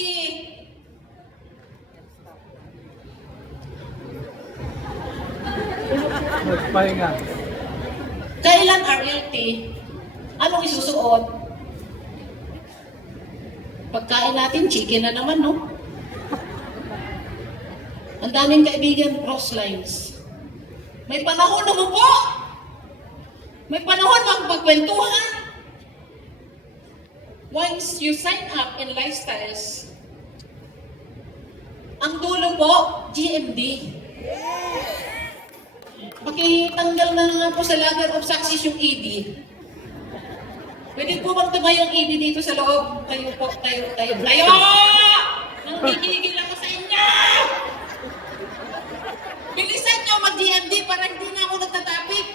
Magpahinga. kailan RLT? Anong isusuot? Pagkain natin, chicken na naman, no? Ang daming kaibigan, cross lines. May panahon na po! May panahon na magkwentuhan. Once you sign up in lifestyles, Ang dulo po, GMD. Pakitanggal na nga po sa ladder of success yung ED. Pwede po bang tumayo yung ED dito sa loob? Tayo po, tayo. Tayo! Nang gigigil ako sa inyo! Bilisan nyo mag-GMD para hindi na ako nagtatapik.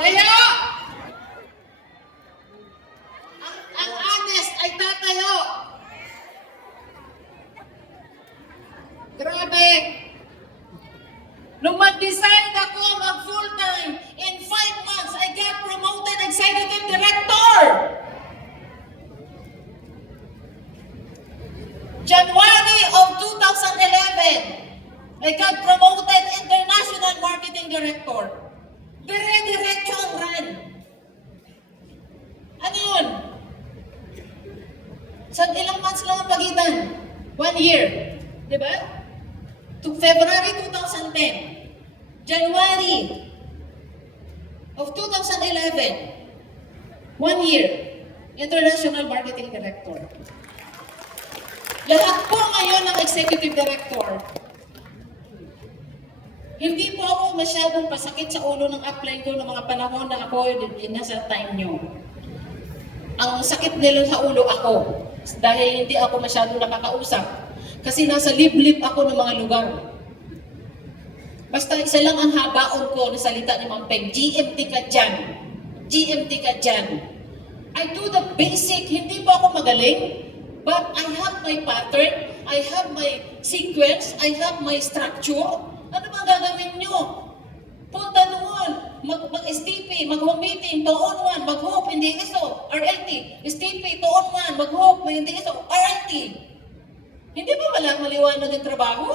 Tayo! Ang honest ay tatayo. Grabe! Nung mag-decide ako mag-full-time, in 5 months, I got promoted executive director! January of 2011, I got promoted international marketing director. Dire-diretso ang run. Ano yun? Sa ilang months lang ang pagitan? 1 year. Diba? To February 2010, January of 2011, 1 year, International Marketing Director. Lahat po ngayon ng Executive Director. Hindi po ako masyadong pasakit sa ulo ng upline ko ng mga panahon na ako nasa time nyo. Ang sakit nila sa ulo ako dahil hindi ako masyadong nakakausap. Kasi nasa liblib ako ng mga lugar. Basta isa lang ang habaon ko na salita ni Ma'am Peg, GMT ka dyan. GMT ka dyan. I do the basic, hindi po ako magaling, but I have my pattern, I have my sequence, I have my structure. Ano bang gagawin nyo? Punta doon, mag-STP, mag-home meeting, to-on one, mag-hope, hindi iso, RLT, STP, to-on one, mag-hope, hindi iso, RLT. Hindi ba maliwanag yung trabaho?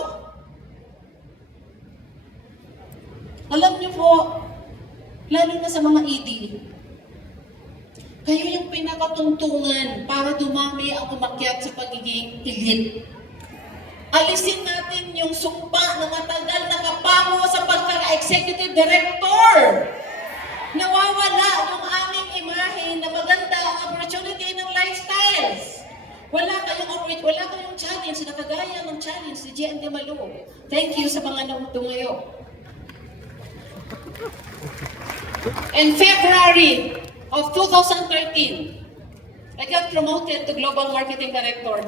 Alam niyo po, lalo na sa mga ED, kayo yung pinakatuntungan para dumami ang umakyat sa pagiging elite. Alisin natin yung sumpa na matagal nakapango sa pagka-executive director. Nawawala yung aming imahe na maganda ang opportunity ng lifestyles. Wala kayong challenge na kagaya ng challenge si Gian de Malu. Thank you sa mga tumayo. In February of 2013, I got promoted to Global Marketing Director.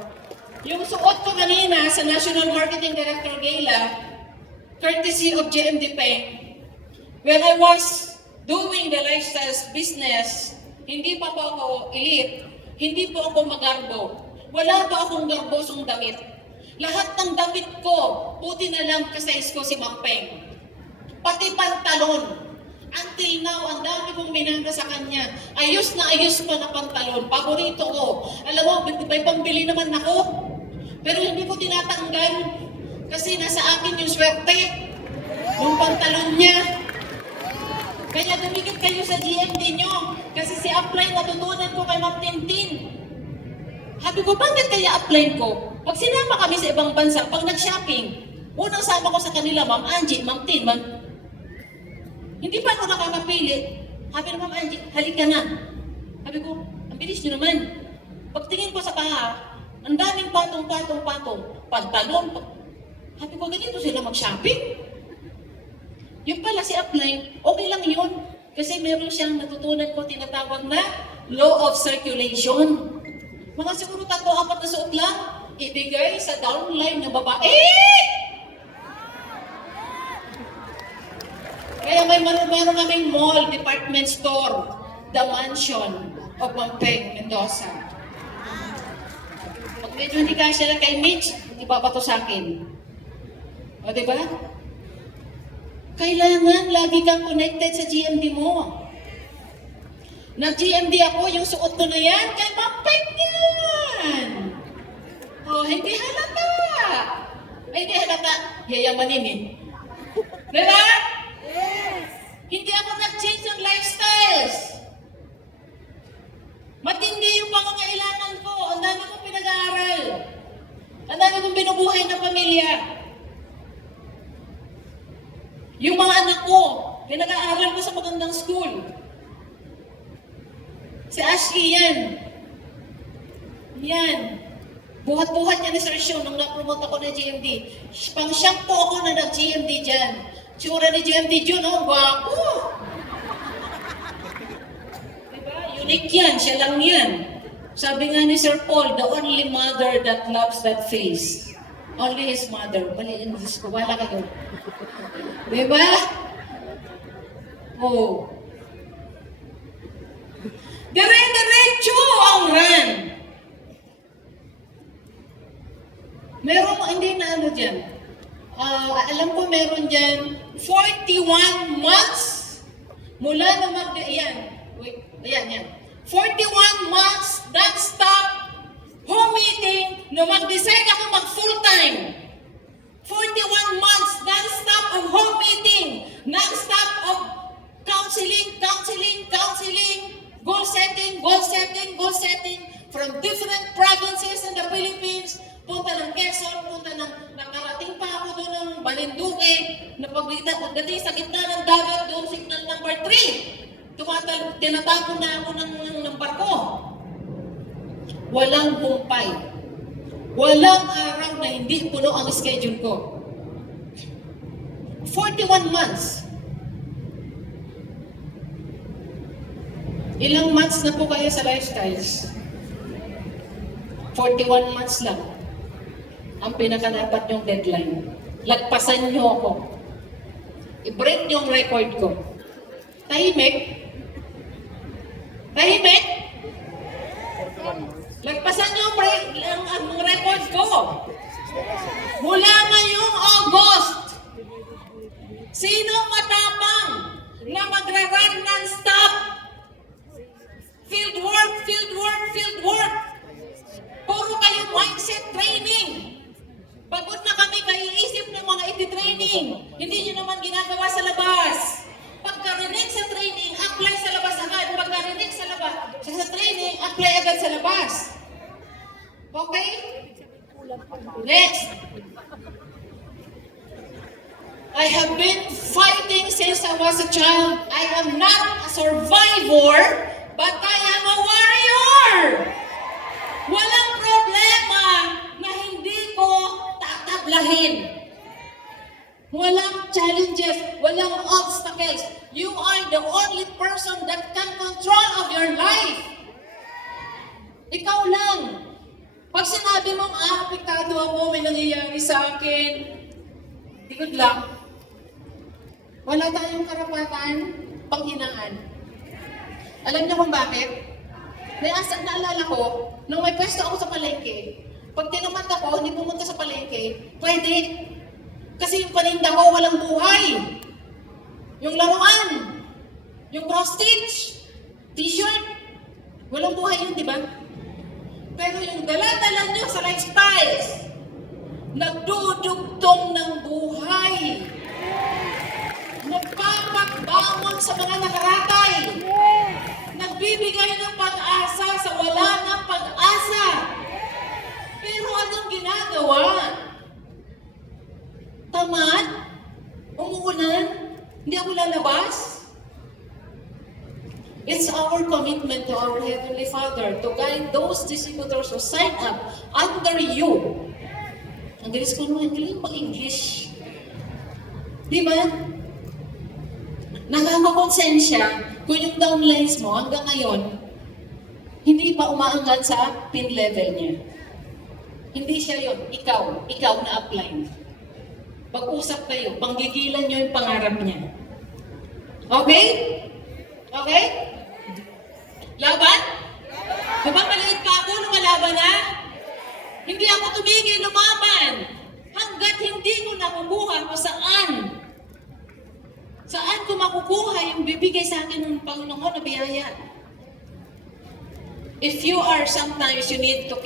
Yung suot ko kanina sa National Marketing Director Gala, courtesy of GMD Pay, when I was doing the lifestyles business, hindi pa po ako elite, hindi po ako magarbo. Wala pa akong garbosong damit. Lahat ng damit ko, buti na lang kasayis ko si Ma'am Peng. Pati pantalon. Until now, ang dami kong minanda sa kanya. Ayos na ayos pa na pantalon. Paborito ko. Alam mo, may pambili naman ako. Pero hindi ko tinatanggal. Kasi nasa akin yung swerte. Yung pantalon niya. Kaya dumikit kayo sa GMD nyo. Kasi si upline natutunan ko kay Ma'am Tintin. Sabi ko, bakit kaya upline ko? Pag sinama kami sa ibang bansa, pag nag-shopping, unang sama ko sa kanila, Ma'am Angie, Ma'am Tin, hindi pa ako nakakapili. Sabi na, Ma'am Angie, halika na. Sabi ko, ang bilis nyo naman. Pagtingin ko sa kaha, ang daming patong. Pantalon. Sabi ko, ganito sila mag-shopping. Yung pala si upline, okay lang yun. Kasi meron siyang natutunan ko, tinatawag na law of circulation. Mga siguro 3-4 na suot lang, ibigay sa downline ng babae. Kaya meron kaming mall, department store, the mansion of Ma'am Peg Mendoza. Pag medyo hindi kasya lang kay Mitch, ibabato sa akin. O diba? Kailangan lagi kang connected sa GMD mo. Nag-GMD ako, yung suot ko na yan, kay Ma'am Peg yan. O, hindi halata. Ay, hindi halata. Yayamanin eh. Diba? Yes. Hindi ako nag-change ng lifestyles. Matindi yung pangangailangan ko. Ang dami kong pinag-aaral. Ang dami kong binubuhay ng pamilya. Yung mga anak ko, pinag-aaral ko sa magandang school. Si Ashley yan. Yan. Buhat-buhat niya ni Sir Sean nung na-promote ako ng GMD. Pang-siyam po ako na nag-GMD dyan. Tsura ni GMD Jun, oh, wapo. Diba? Unique yan, siya lang yan. Sabi nga ni Sir Paul, the only mother that loves that face. Only his mother. Baliin mo, Diyos ko, wala kayo. Diba? Oh. Dire-diretso ang run. Meron, hindi na ano dyan. Alam ko meron dyan 41 months mula na ayan, wait, ayan. 41 months non-stop home meeting na mag-decide ako mag-full-time. 41 months non-stop of home meeting, non-stop of counseling, goal setting from different provinces in the Philippines. Punta ng Quezon, nakarating pa ako doon ng Malinduque, na pagdating sa gitna ng dagat, doon signal number 3. Tinatapon na ako ng barko. Walang humpay. Walang araw na hindi puno ang schedule ko. 41 months. Ilang months na po kayo sa lifestyles? 41 months lang ang pinakadapat yung deadline. Lagpasan nyo ako. I-break nyo ang record ko. Tahimik? Tahimik? Lagpasan nyo ang record ko. Mula ngayong August, sino matapang na magra-run non-stop? Field work. Puro kayo mindset training. Pagod na kami kaiisip ng mga iti-training. Hindi nyo naman ginagawa sa labas. Pagkarinig sa training, apply sa labas agad. Pagkarinig sa training, apply agad sa labas. Okay? Next. I have been fighting since I was a child. I am not a survivor, but I am a warrior. Walang problema na hindi ko tatablahin. Walang challenges, walang obstacles. You are the only person that can control of your life. Ikaw lang. Pag sinabi mong, apektado ako, may nangyayari sa akin, di good luck. Wala tayong karapatan, panghinaan. Alam niyo kung bakit? Naalala ko, nung may pwesto ako sa palengke, pag tinamad ako, hindi pumunta sa palengke, pwede. Kasi yung paninda ko walang buhay. Yung laruan, yung cross-stitch, t-shirt, walang buhay yun, di ba? Pero yung dala-dala nyo sa lifestyles, nagdudugtong ng buhay. Nagpapagbangon sa mga nakaratay. Nagbibigay ng pag-asa sa wala ng pag-asa. Pero anong ginagawa? Tamad? Umuulan? Hindi ako lalabas? It's our commitment to our Heavenly Father to guide those distributors who sign up under you. Ang galis ko naman, galing pag-English. Di ba? Nakakakonsensya kung yung downlines mo hanggang ngayon, hindi pa umaangat sa pin level niya. Hindi siya yun. Ikaw na upline. Pag-usap kayo, panggigilan nyo yung pangarap niya. Okay? Okay? Laban? Diba maliit pa ako, lumalaban na? Hindi ako tumigil, lumaban. Hanggat hindi ko nakukuha kung saan ko makukuha yung bibigay sa akin ng Panginoon na biyaya. If you are, sometimes you need to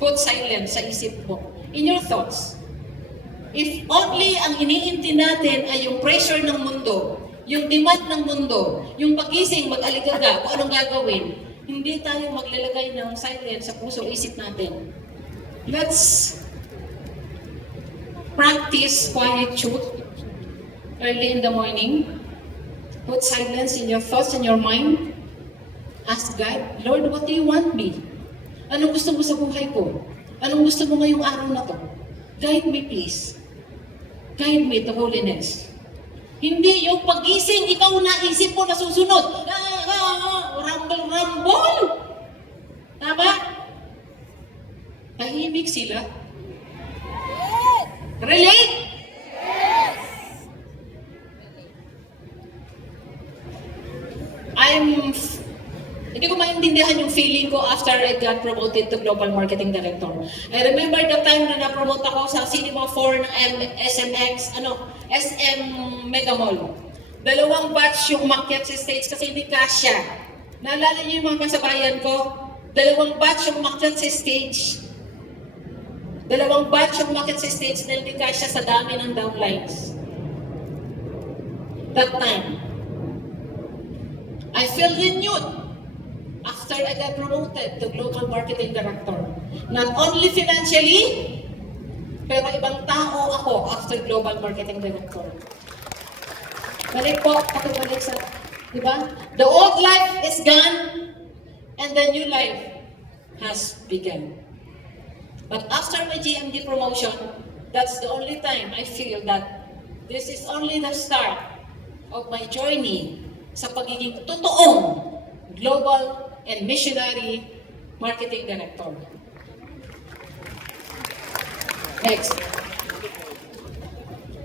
put silence sa isip mo, in your thoughts. If only ang iniintindi natin ay yung pressure ng mundo, yung demand ng mundo, yung pagising, mag-aligaga, kung anong gagawin, hindi tayo maglalagay ng silence sa puso isip natin. Let's practice quietude early in the morning. Put silence in your thoughts and your mind. Ask God, Lord, what do you want me? Ano gusto mo sa buhay ko? Anong gusto mo ngayong araw na to? Guide me please. Guide me to holiness. Hindi yung pagising, ikaw naisip mo na susunod. Rumble-rumble. Tama? Tahimik sila. Relate? Hindi ko maintindihan yung feeling ko after I got promoted to Global Marketing Director. I remember the time na na-promote ako sa Cinema 4 ng SM Mega Mall. 2 batch yung umakyat sa stage kasi hindi kasya. Naalala niyo yung mga kasabayan ko? 2 batch yung umakyat sa stage. 2 batch yung umakyat sa stage na hindi kasya sa dami ng downlines. That time, I felt renewed after I got promoted to Global Marketing Director. Not only financially, pero ibang tao ako after Global Marketing Director. Balik po, pakibalik sa, di ba? The old life is gone, and the new life has begun. But after my GMD promotion, that's the only time I feel that this is only the start of my journey sa pagiging totoong global and missionary marketing director. Next.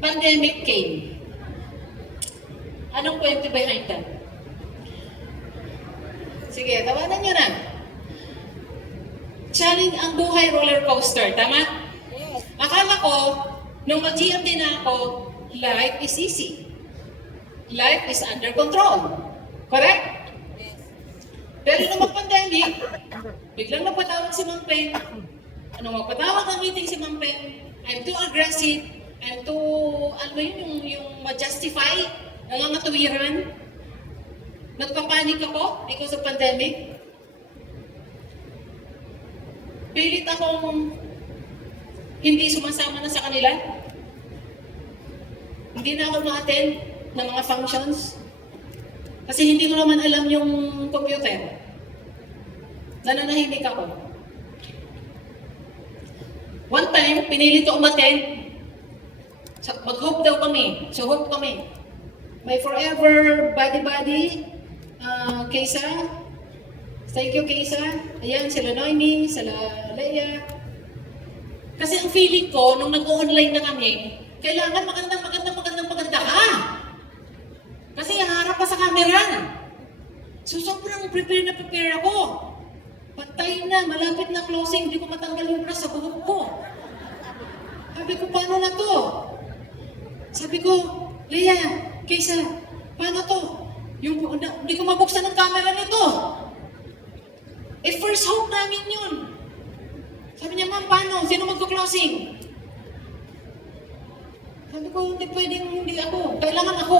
Pandemic came. Anong kwento behind that? Sige, tawanan nyo na. Challenge ang buhay roller coaster, tama? Yes. Akala ko, nung mag-GMD na ako, life is easy. Life is under control. Correct? Pero nung mag-pandemic, biglang napatawag si Ma'am Peng. Nung magpatawag ang meeting si Ma'am Peng, I'm too aggressive, I'm too, ano yun, yung ma-justify, nangangatuwiran. Nagpapanik ako because of pandemic. Pilit akong hindi sumasama na sa kanila. Hindi na ako ma-attend ng mga functions. Kasi hindi ko naman alam yung computer. Nananahimik ako. One time, pinilit ko umattend. Mag-hope daw kami. So, hope kami. My forever buddy-buddy, Kaysa. Thank you, Kaysa. Ayan, sila Noemi, sila Leia. Kasi ang feeling ko, nung nag-online na kami, kailangan maganda ka. Kasi harap ka sa camera. So, sobrang prepare ako. Patay na, malapit na closing, hindi ko matanggal yung bra sa buhok ko. Sabi ko, paano na to? Sabi ko, Leia, Kaysa, paano to? Hindi ko mabuksan ang camera nito. First hope namin yun. Sabi niya, ma'am, paano? Sino magko-closing? Sabi ko, hindi pwedeng hindi ako. Kailangan ako.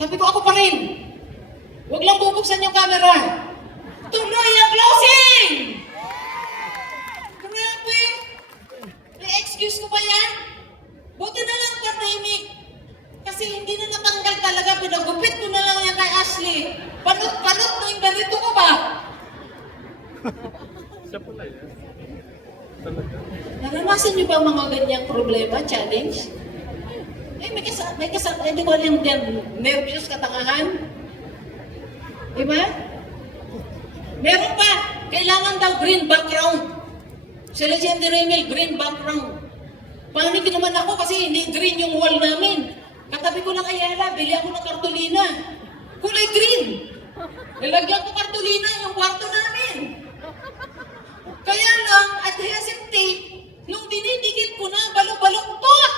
Sabi ko, ako pa rin. Huwag lang bubuksan yung camera. Tuloy ang closing! Grabe! May excuse ko ba yan? Buti na lang pandemic. Kasi hindi na natanggal talaga. Pinagupit ko na lang yan kay Ashley. Panot na yung ganito ko ba? Siya pala yan. Naranasan niyo ba mga ganyang problema, challenge? May kasama, hindi ko alam yan, nervous, katangahan. Diba? Meron pa, kailangan daw green background. Sila si Andy Remel, green background. Panik naman ako kasi hindi green yung wall namin. Katabi ko ng Ayala, bili ako ng kartolina. Kulay green. Nilagyan ko kartolina yung kwarto namin. Kaya lang, adhesive tape, nung dinidikit ko na, balok-balok-tot!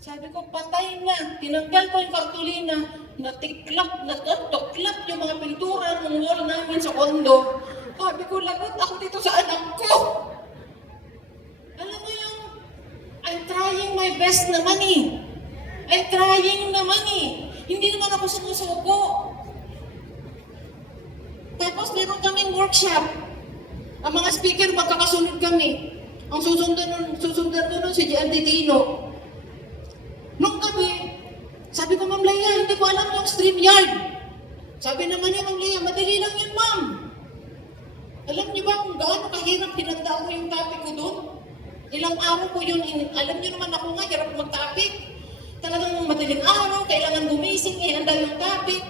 Sabi ko, patay na. Tinanggal ko yung kartolina, natuklap yung mga pintura ng wall namin sa kondo. Sabi ko, lagot ako dito sa anak ko. Alam mo yung, I'm trying my best naman eh. I'm trying naman eh. Hindi naman ako sumusuko. Tapos meron kaming workshop. Ang mga speaker, magkakasunod kami. Ang susundan nun si Gian Titino. Nung gabi, sabi ko, Ma'am Leia, hindi ko alam yung StreamYard. Sabi naman niya, Ma'am Leia, madali lang yun, Ma'am. Alam niyo ba kung gaano kahirap hinandaan ko yung topic ko doon? Ilang araw ko yun, alam niyo naman ako nga, hirap mag-topic. Talagang madaling araw, kailangan gumising, ihanda yung topic.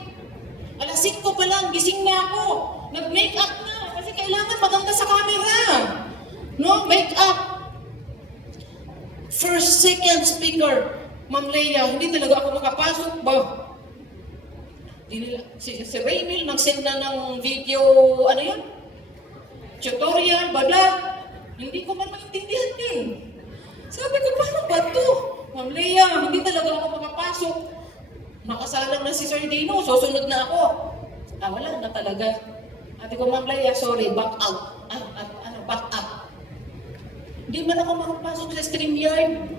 Alas 5 pa lang, gising na ako. Nag-make up na, kasi kailangan maganda sa camera. No, make up. First, second speaker, Ma'am Leia, hindi talaga ako makapasok ba? Si Raymil nag-send na ng video, ano yun? Tutorial, bala. Hindi ko man maintindihan yun. Sabi ko, paano ba ito? Ma'am Leia, hindi talaga ako makapasok. Nakasalang na si Sir Dino, susunod na ako. Wala na talaga. Sabi ko, Ma'am Leia, sorry, back out. Back up. Hindi man ako makapasok sa StreamYard.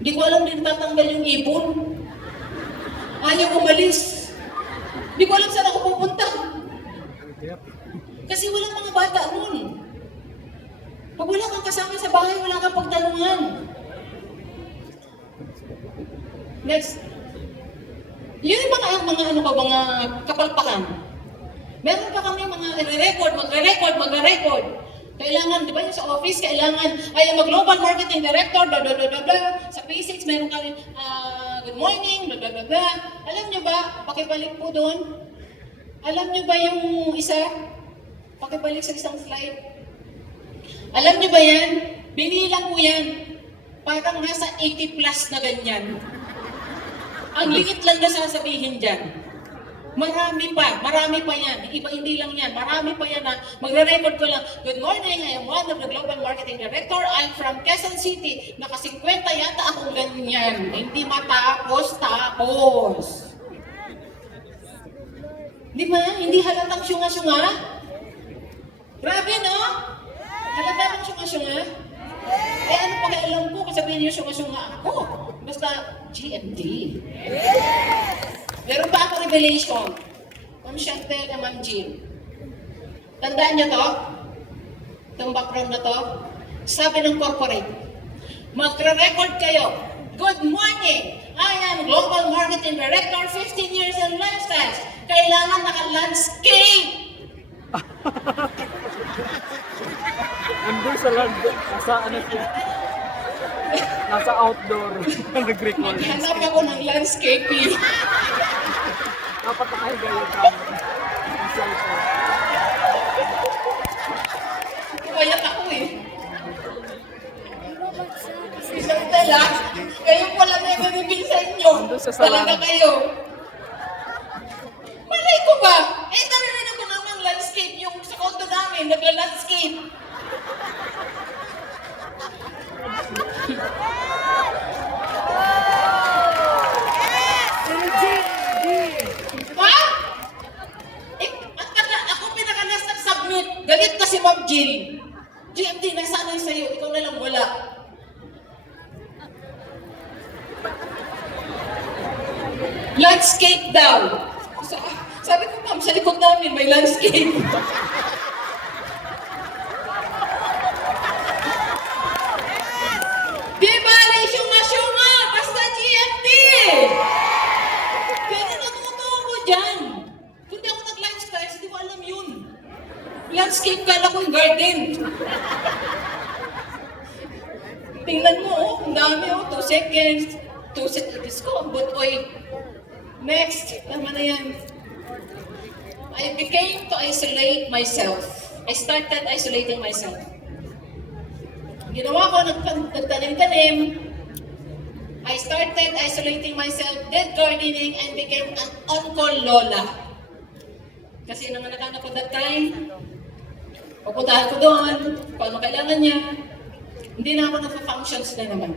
Hindi ko alam din tatanggal yung ipon. Ayaw umalis. Hindi ko alam saan ako pupunta. Kasi walang mga bata nun. Pag wala kang kasama sa bahay, wala kang pagtanungan. Next. Yun yung mga kapalpakan. Meron pa kami mga magre-record. Kailangan, di ba yung sa office, kailangan, ay mag-global marketing director, blah, blah, blah, blah, blah. Sa P6, meron kami, good morning, blah, blah, blah, blah. Alam nyo ba, pakibalik po doon, alam nyo ba yung isa? Pakibalik sa isang slide. Alam nyo ba yan? Binilang ko yan. Parang nasa 80 plus na ganyan. Ang liit lang na sasabihin dyan. Marami pa yan. Iba hindi lang yan. Marami pa yan na magre-record ko lang. Good morning, I am one of the Global Marketing Director. I'm from Quezon City. Naka 50 yata akong ganyan. Hindi matapos. Di ba? Hindi halatang syunga-syunga? Grabe, no? Halatang syunga-syunga? Ano pag-alam ko? Kasabihin niyo syunga-syunga ako. Basta GMD. Meron pa ako revelation. Ma'am Chantel and Ma'am Jill. Tandaan niyo to? Itong background na to? Sabi ng corporate, magre-record kayo. Good morning! I am Global Marketing Director, 15 years and lifestyles. Kailangan naka-landscape! Andun sa land, nasa outdoor, nag-record. Naghanap ako ng landscaping. Dapat nakahiga yung camera. Yung cellphone. Kayak ako eh. Isang tala, kayo pala may nabibig sa inyo. Talaga kayo. Malay ko ba? Narinig ko naman landscape yung sa kondo namin, nagla-landscape. Galit na si Ma'am Jill. GMD, nasaan na sa'yo? Ikaw na lang wala. Landscape daw. Sabi ko, ma'am, sa likod namin may landscape. Di bali, syunga-syunga! Basta GMD! Kaya natutoo ko dyan. Kung di ako nag-lifestyle, hindi ko alam yun. Landscape kala ko yung garden. Tingnan mo, ang dami 2 seconds. 2 seconds ko, ang butoy. Next, naman na yan. I began to isolate myself. I started isolating myself. Ginawa ko, nagtanim-tanim. I started isolating myself, did gardening, and became an on-call lola. Kasi nanganak ako that time, pupuntahan ko doon, kung ano kailangan niya. Hindi na ako nagpa-functions na naman.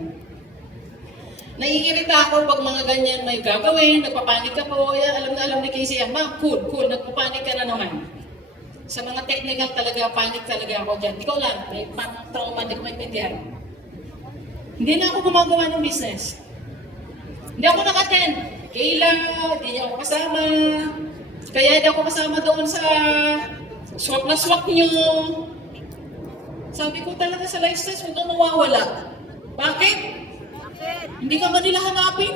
Naiirita ako pag mga ganyan may gagawin, nagpapanik ako. Alam na alam ni Casey, ma'am, cool, nagpapanik ka na naman. Sa mga technical talaga, panic talaga ako dyan. Ikaw lang, may trauma, hindi ko maintindihan. Hindi na ako gumagawa ng business. Hindi ako naka-attend. Kayla, hindi niya ako kasama. Kaya hindi ako kasama doon sa swak na swak niyo. Sabi ko talaga sa lifestyle, huwag kang mawawala. Bakit? Hindi ka ba nila hanapin?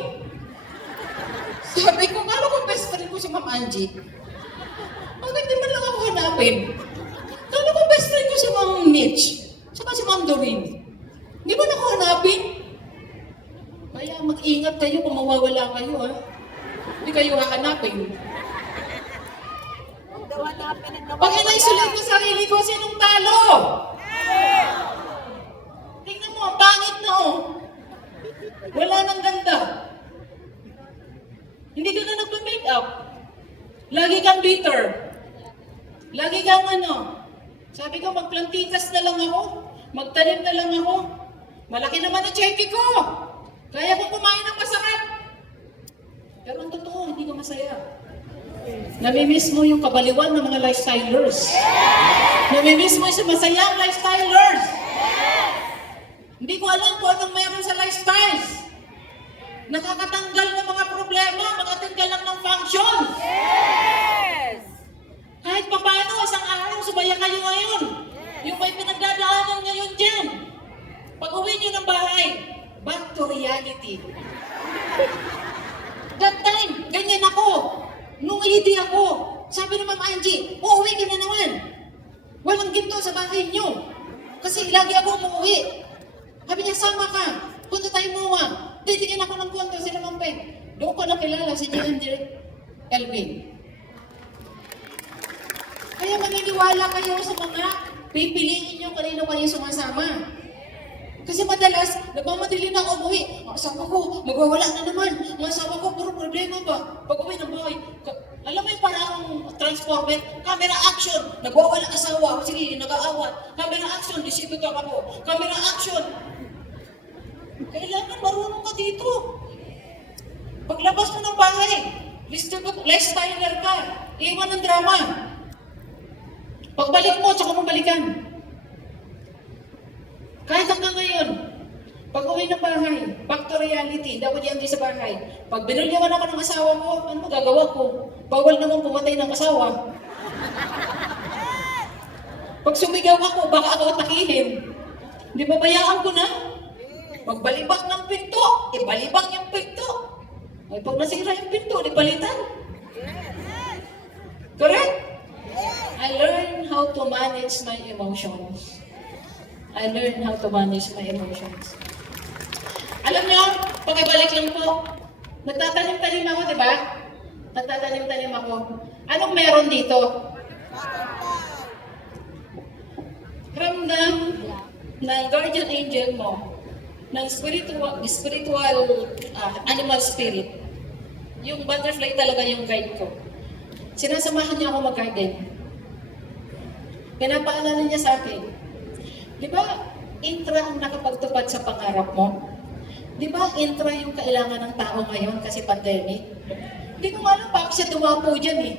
Sabi ko, kala ko best friend ko si Ma'am Angie. Bakit di man lang ako hanapin? Mitch. Saka si Ma'am Doreen. Di ba naku hanapin? Kaya mag-ingat kayo kung mawawala kayo, ha? Hindi kayo hahanapin. Pag in-isolate ko sarili ko, sinong talo? Tingnan mo, ang pangit na, oh. Wala nang ganda. Hindi ka na nagpa-make up. Lagi kang bitter. Lagi kang sabi ko, magplantitas na lang ako. Magtanim na lang ako. Malaki naman ang cheque ko. Kaya ko kumain ng masarap. Pero ang totoo, hindi ka masaya. Namimiss mo yung kabaliwan ng mga lifestylers. Namimiss mo yung masayang lifestylers. Hindi ko alam kung anong mayroon sa lifestyles. Nakakatanggal ng mga problema, makatanggal lang ng function. Kahit pa paano, isang araw, subaya kayo ngayon. Yung may pinagdadaanan ngayon dyan. Pag uwi nyo ng bahay, back to reality. That time, ganyan ako. Nung hindi ako, sabi ni Ma'am Angie, uuwi ka na naman. Walang ginto sa bahay nyo. Kasi lagi ako umuwi. Sabi niya, sama ka. Punta tayo muwa. Titigyan ako ng kwento sila Ma'am Peg. Doon ko nakilala si J.M. Elvin. Kaya maniniwala kayo sa mga pipiliin nyo kanino-kanino sumasama. Kasi madalas, nagmamadali na ako umuwi. Ang asawa ko, magwawala na naman. Ang asawa ko, puro problema ba? Pag uwi ng bahay, alam mo yung parang transformer, camera action, nagwawala asawa, sige, nag-aawat. Camera action, distributor ako. Camera action. Kailangan marunong ka dito. Paglabas mo ng bahay, lifestyler ka, iwan ng drama. Pagbalik mo, tsaka mo balikan. Kahit hanggang ngayon, pag uwi ng bahay, back to reality, hindi ako diyan sa bahay. Pag binulyawan ako ng asawa ko, ano magagawa ko? Bawal naman pumatay ng asawa. Pag sumigaw ako, baka ako atakihin. Di ba bayaan ko na? Magbalibak ng pinto, ibalibak yung pinto. Ay pag nasira yung pinto, ipalitan. Correct? I learned how to manage my emotions. I learned how to manage my emotions. Alam niyo, pagkabalik lang po, nagtatanim-tanim ako, di ba? Nagtatanim-tanim ako. Anong meron dito? Ramdam ng guardian angel mo, ng spiritual animal spirit. Yung butterfly talaga yung guide ko. Sinasamahan niya ako mag-garden. Pinapaalala niya sa akin, di ba, intra ang nakapagtupad sa pangarap mo? Di ba, intra yung kailangan ng tao ngayon kasi pandemic? Hindi ko alam bakit siya dumapo dyan eh.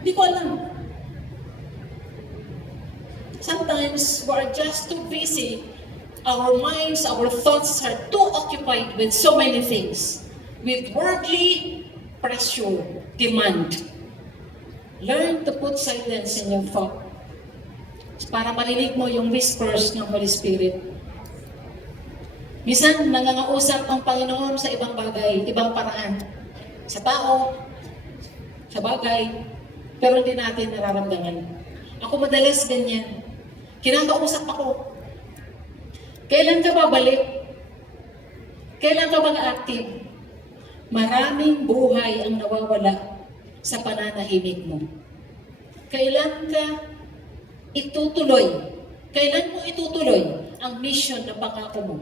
Hindi ko alam. Sometimes, we are just too busy. Our minds, our thoughts are too occupied with so many things. With worldly pressure, demand. Learn to put silence in your thought. Para marinig mo yung whispers ng Holy Spirit. Minsan, nangangausap ang Panginoon sa ibang bagay, ibang paraan. Sa tao, sa bagay, pero hindi natin nararamdaman. Ako madalas ganyan. Kinakausap ako. Kailan ka babalik? Kailan ka mag-active? Maraming buhay ang nawawala sa pananahimik mo. Kailan ka itutuloy? Kailan mo itutuloy ang mission na pangako mo?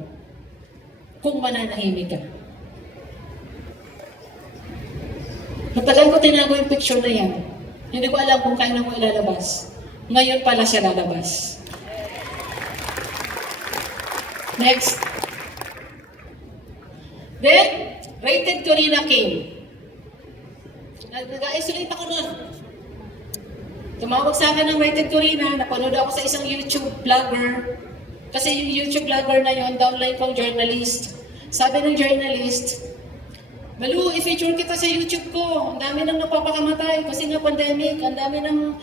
Kung mananahimik ka. Matagal ko tinago yung picture na yan. Hindi ko alam kung kailan mo ilalabas. Ngayon pala siya lalabas. Next. Then, rated Corina King. Nag-isolate ako nun. Tumawag sa akin ng rated Corina, napanood ako sa isang YouTube vlogger. Kasi yung YouTube vlogger na yun, downline kong journalist. Sabi ng journalist, Malu, i-feature kita sa YouTube ko. Ang dami nang napapakamatay kasi nga pandemic. Ang dami nang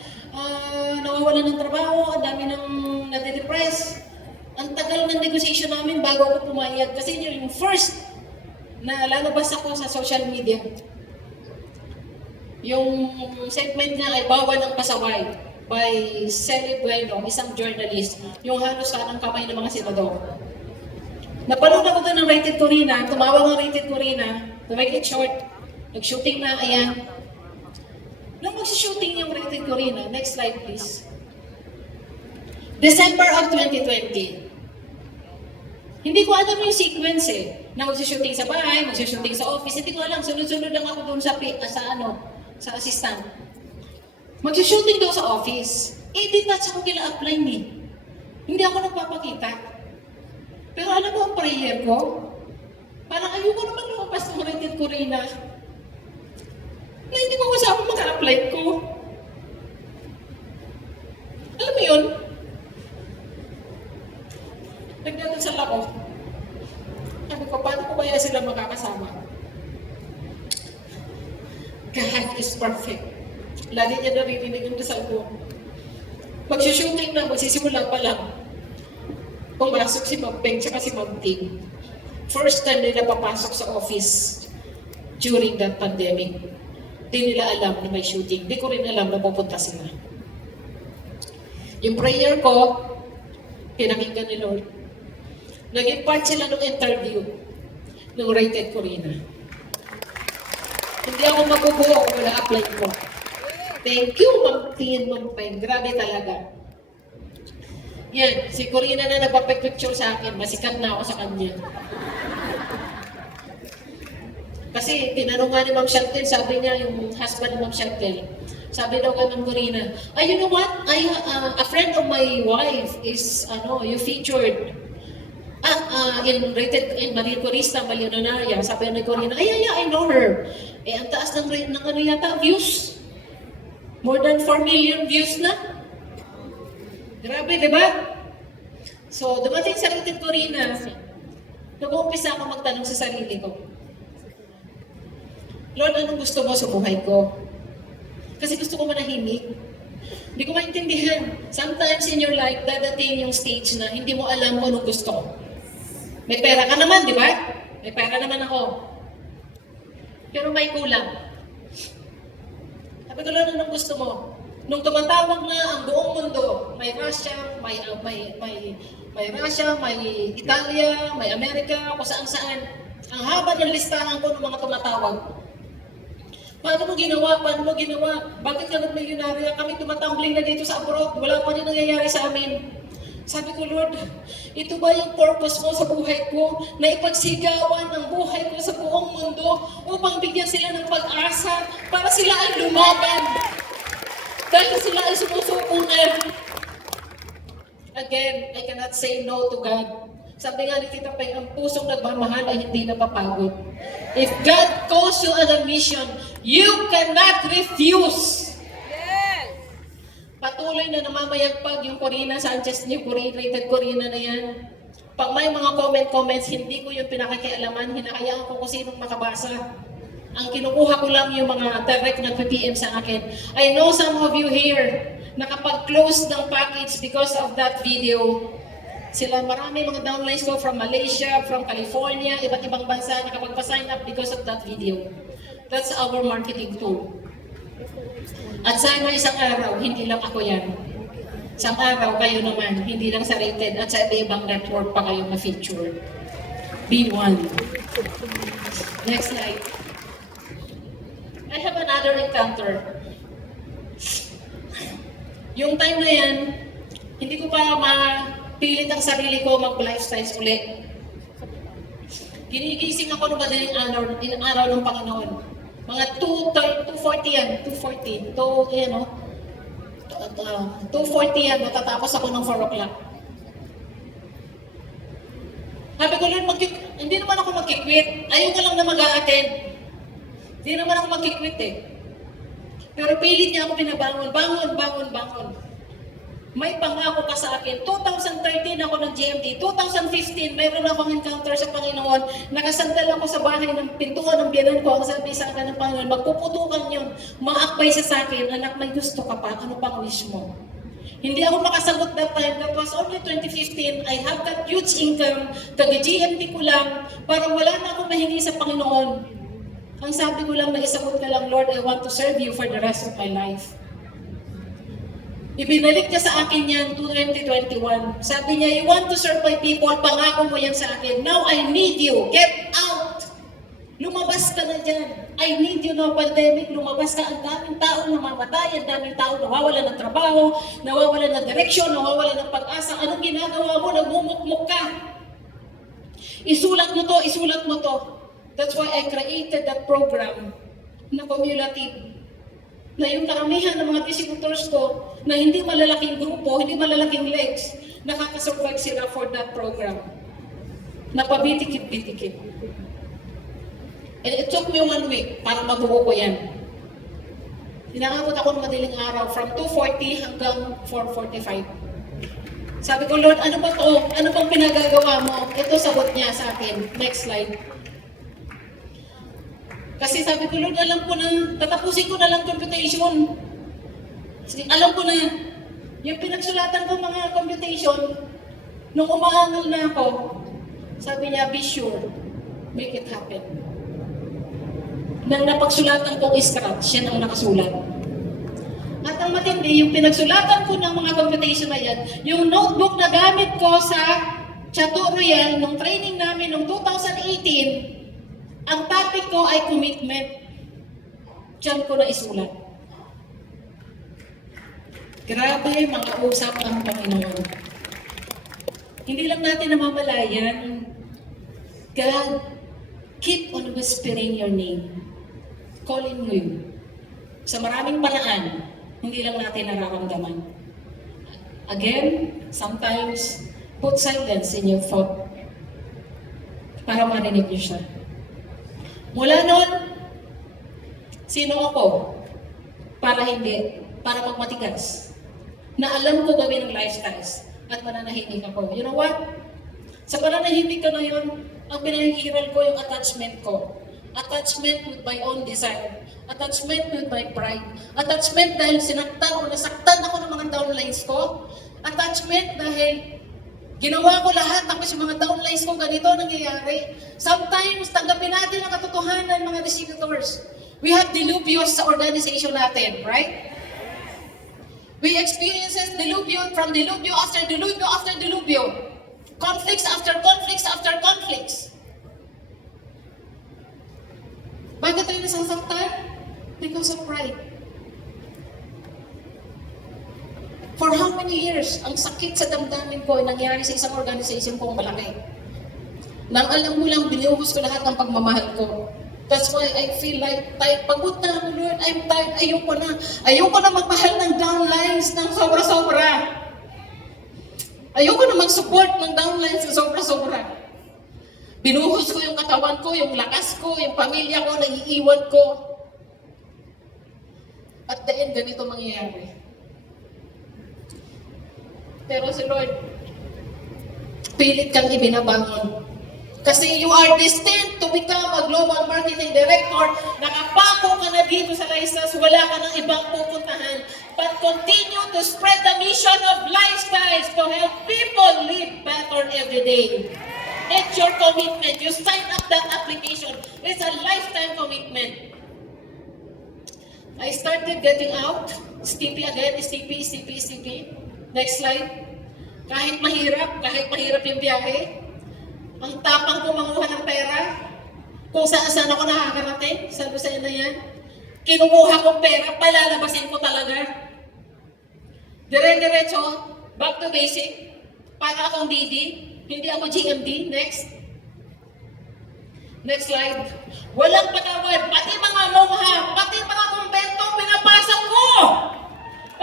nawawalan ng trabaho. Ang dami nang nade-depress. Ang tagal ng negotiation namin bago ako pumayag. Kasi yun yung first na lalabas ako sa social media. Yung segment niya ay bawal ang pasaway. by Celi Bueno, isang journalist, yung halos kanang kamay ng mga senador. Napanood ako doon ng Rated Corina, tumawag ng Rated Corina, to make it short, nag-shooting na, ayan. Nung mag-shooting yung Rated Corina, next slide please. December of 2020. Hindi ko alam yung sequence eh, na mag-shooting sa bahay, mag-shooting sa office, hindi ko alam, sunod-sunod lang ako doon sa assistant. Mag-shooting daw sa office. Eh, di touch ako kila-apply ni. Hindi ako nagpapakita. Pero alam mo ang prayer ko? Parang ayoko naman lumabas ng Rated Corina. Na hindi ko kasama mag-apply ko. Alam mo yun? Nagdadasal ako. Sabi ko, paano ko kaya sila makakasama? God is perfect. Lagi niya naririnig yung dasal ko. Magsushooting na, magsisimula pa lang. Pumasok si Ma'am Peng tsaka si Ma'am Ting. First time nila papasok sa office during that pandemic. Di nila alam na may shooting. Di ko rin alam na pupunta sila. Yung prayer ko, pinakinggan ni Lord. Naging part sila ng interview ng Rated Corina. Hindi ako mabubuo kung wala apply ko. Thank you, Ma'am Tin, Ma'am Peng. Grabe talaga. Yan, si Corina na nagpapicture sa akin. Masikat na ako sa kanya. Kasi tinanong nga ni Ma'am Chantel, sabi niya, yung husband ni Ma'am Chantel, sabi daw kay Ma'am Corina, you know what? A friend of my wife is, you featured in Marie Corista, Malionaria. Sabi ni Corina, I know her. Eh, ang taas ng views. More than 4 million views na. Grabe, di ba? So, dumating sa Rated Corina, nag-uumpisa ako magtanong sa sarili ko. Lord, anong gusto mo sa buhay ko? Kasi gusto ko manahimik. Hindi ko maintindihan. Sometimes in your life, dadating yung stage na hindi mo alam kung anong gusto ko. May pera ka naman, di ba? May pera naman ako. Pero may kulang. Sabi ko, Lord, anong gusto mo? Nung tumatawag na ang buong mundo, may Russia, may Russia, may Italia, may Amerika, kung saan-saan. Ang haba ng listahan ko ng mga tumatawag. Paano mo ginawa? Paano mo ginawa? Bakit ka nag-milyonarya? Kami tumatumbling na dito sa abroad. Wala pa rin nangyayari sa amin. Sabi ko, Lord, ito ba yung purpose mo sa buhay ko? Na ipagsigawan ang buhay ko sa buong mundo upang bigyan sila ng pag-asa para sila ay lumaban. Dahil sila ay sumusukunan. Again, I cannot say no to God. Sabi nga ni Tita Peng, ang pusong nagmamahal ay hindi napapagod. If God calls you on a mission, you cannot refuse. Patuloy na namamayagpag yung Corina Sanchez niyo, Rated Corina na yan. Pag may mga comments, hindi ko yung pinakakialaman, hinahayaan ko kung sinong makabasa. Ang kinukuha ko lang yung mga direct na PM sa akin. I know some of you here, nakapag-close ng package because of that video. Sila marami mga downlines ko from Malaysia, from California, iba't ibang bansa, nakapagpa-sign up because of that video. That's our marketing tool. At sana isang araw, hindi lang ako yan. Isang araw, kayo naman, hindi lang sa Rated at sa ibang network pa kayo na-feature. Be one. Next slide. I have another encounter. Yung time na yan, hindi ko pa mapilit ang sarili ko mag-lifestyles ulit. Ginigising ako ng madaling araw ng Panginoon. Mga 2:40 yan, 2:40. 2:40 yan, matatapos ako ng 4 o'clock. Sabi ko, Lord, hindi naman ako mag-quit. Ayaw ko lang na mag-a-attend. Hindi naman ako mag-quit eh. Pero pilit niya ako binabangon, bangon. May pangako ka sa akin. 2013 ako ng GMD. 2015, mayroon akong encounter sa Panginoon. Nakasandal ako sa bahay ng pintuan ng biyanan ko. Ang sabi sa akin ng Panginoon, magpuputukan yun. Maakbay siya sa akin, anak, may gusto ka pa. Ano pang wish mo? Hindi ako makasagot that time. That was only 2015. I have that huge income. Taga-GMD ko lang. Parang wala na akong mahingi sa Panginoon. Ang sabi ko lang na isagot ka lang, Lord, I want to serve you for the rest of my life. Ibinalik niya sa akin yan 2021. Sabi niya, you want to serve my people, pangako mo yan sa akin. Now I need you. Get out! Lumabas ka na dyan. I need you now, pandemic. Lumabas ka. Ang daming tao namamatay, ang daming tao nawawala ng trabaho, nawawala ng direksyon, nawawala ng pag-asa. Anong ginagawa mo? Nagmumukmuk ka. Isulat mo to, isulat mo to. That's why I created that program na cumulative. Na yung karamihan ng mga distributors ko na hindi malalaking grupo, hindi malalaking legs, nakakasurvive sila for that program. Napabitikit-bitikit. And it took me 1 week para mabuo ko yan. Inangabot ako ng madaling araw from 2:40 hanggang 4:45. Sabi ko, Lord, ano ba to? Ano bang pinagagawa mo? Ito sagot niya sa akin. Next slide. Kasi sabi ko, Lord, alam ko na, tatapusin ko na lang computation. Kasi alam ko na, yung pinagsulatan ko mga computation, nung umaangal na ako, sabi niya, be sure, make it happen. Nang napagsulatan kong scratch, yan ang nakasulat. At ang matindi, yung pinagsulatan ko ng mga computation na yan, yung notebook na gamit ko sa Chateau Royal, nung training namin noong 2018, ang topic ko ay commitment. Diyan ko na isulat. Grabe mga usap ang Panginoon. Hindi lang natin namamalayan, God, keep on whispering your name. Calling you. Sa maraming paraan, hindi lang natin nararamdaman. Again, sometimes, put silence in your thought para marinig niyo siya. Mula noon, sino ako? Para hindi, para magmatigas. Na alam ko gawin ng lifestyles at mananahimik ako. You know what? Sa pananahimik ko na yun, ang pinahihiral ko yung attachment ko. Attachment with my own desire. Attachment with my pride. Attachment dahil sinaktan o nasaktan ako ng mga downlines ko. Attachment dahil ginawa ko lahat tapos yung mga downlines ko ganito nangyayari. Sometimes tanggapin natin ang katotohanan mga distributors. We have deluvios sa organization natin, right? We experiences deluvio from deluvio after deluvio after deluvio. Conflicts after conflicts after conflicts. Bakit tayo nasasaktan? Because of pride. For how many years, ang sakit sa damdamin ko ay nangyari sa isang organization kong malaki. Nang alam mo lang, binuhos ko lahat ng pagmamahal ko. That's why I feel like, pagod na ako, Lord, I'm tired, ayoko na. Ayoko na magmahal ng downlines ng sobra-sobra. Ayoko na mag-support ng downlines ng sobra-sobra. Binuhos ko yung katawan ko, yung lakas ko, yung pamilya ko, naiiwan ko. At the end, ganito mangyayari. Pero si Lord, pilit kang ibinabangon. Kasi you are destined to become a global marketing director. Nakapako ka na dito sa Lifestyles, wala ka ng ibang pupuntahan. But continue to spread the mission of Lifestyles to help people live better every day. It's your commitment. You sign up that application. It's a lifetime commitment. I started getting out. Stippy again. Stippy. Next slide. Kahit mahirap yung biyahe. Ang tapang ko manguha ng pera. Kung saan ako nakakarating. Sabi sa'yo na yan. Kinukuha kong pera, palalabasin ko talaga. Dire-diretso, back to basic. Para akong DD. Hindi ako GMD. Next. Next slide. Walang patawad. Pati mga mongha, pati mga kumbento, pinapasok ko.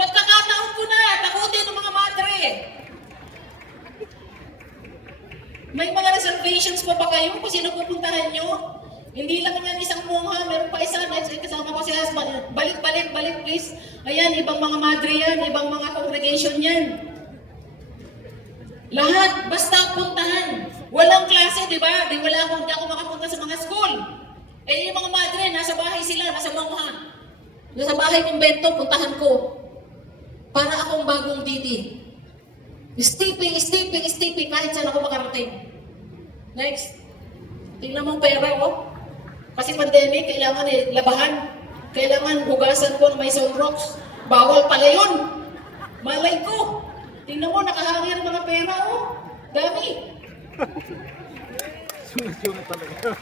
Pagkakataon ko na, takutin ng mga madre. May mga reservations pa ba kayo kung sino pupuntahan nyo? Hindi lang yan isang mongha, meron pa isa, next kasama ko si husband. Balik please. Ayan, ibang mga madre yan, ibang mga congregation yan. Lahat, basta puntahan. Walang klase, di ba? Di hindi ako makapunta sa mga school. Eh, yung mga madre, nasa bahay sila, nasa mongha. Nasa bahay kumbento, puntahan ko. Para akong bagong didi. Stipping, kahit saan ako makarating. Next. Tingnan mong pera, oh. Kasi pandemic, kailangan labahan. Kailangan hugasan ko ng may sunrocks. Bawal pala yun. Malay ko. Tingnan mo, nakahangin ang mga pera, oh. Dami. Sunod-sunod talaga.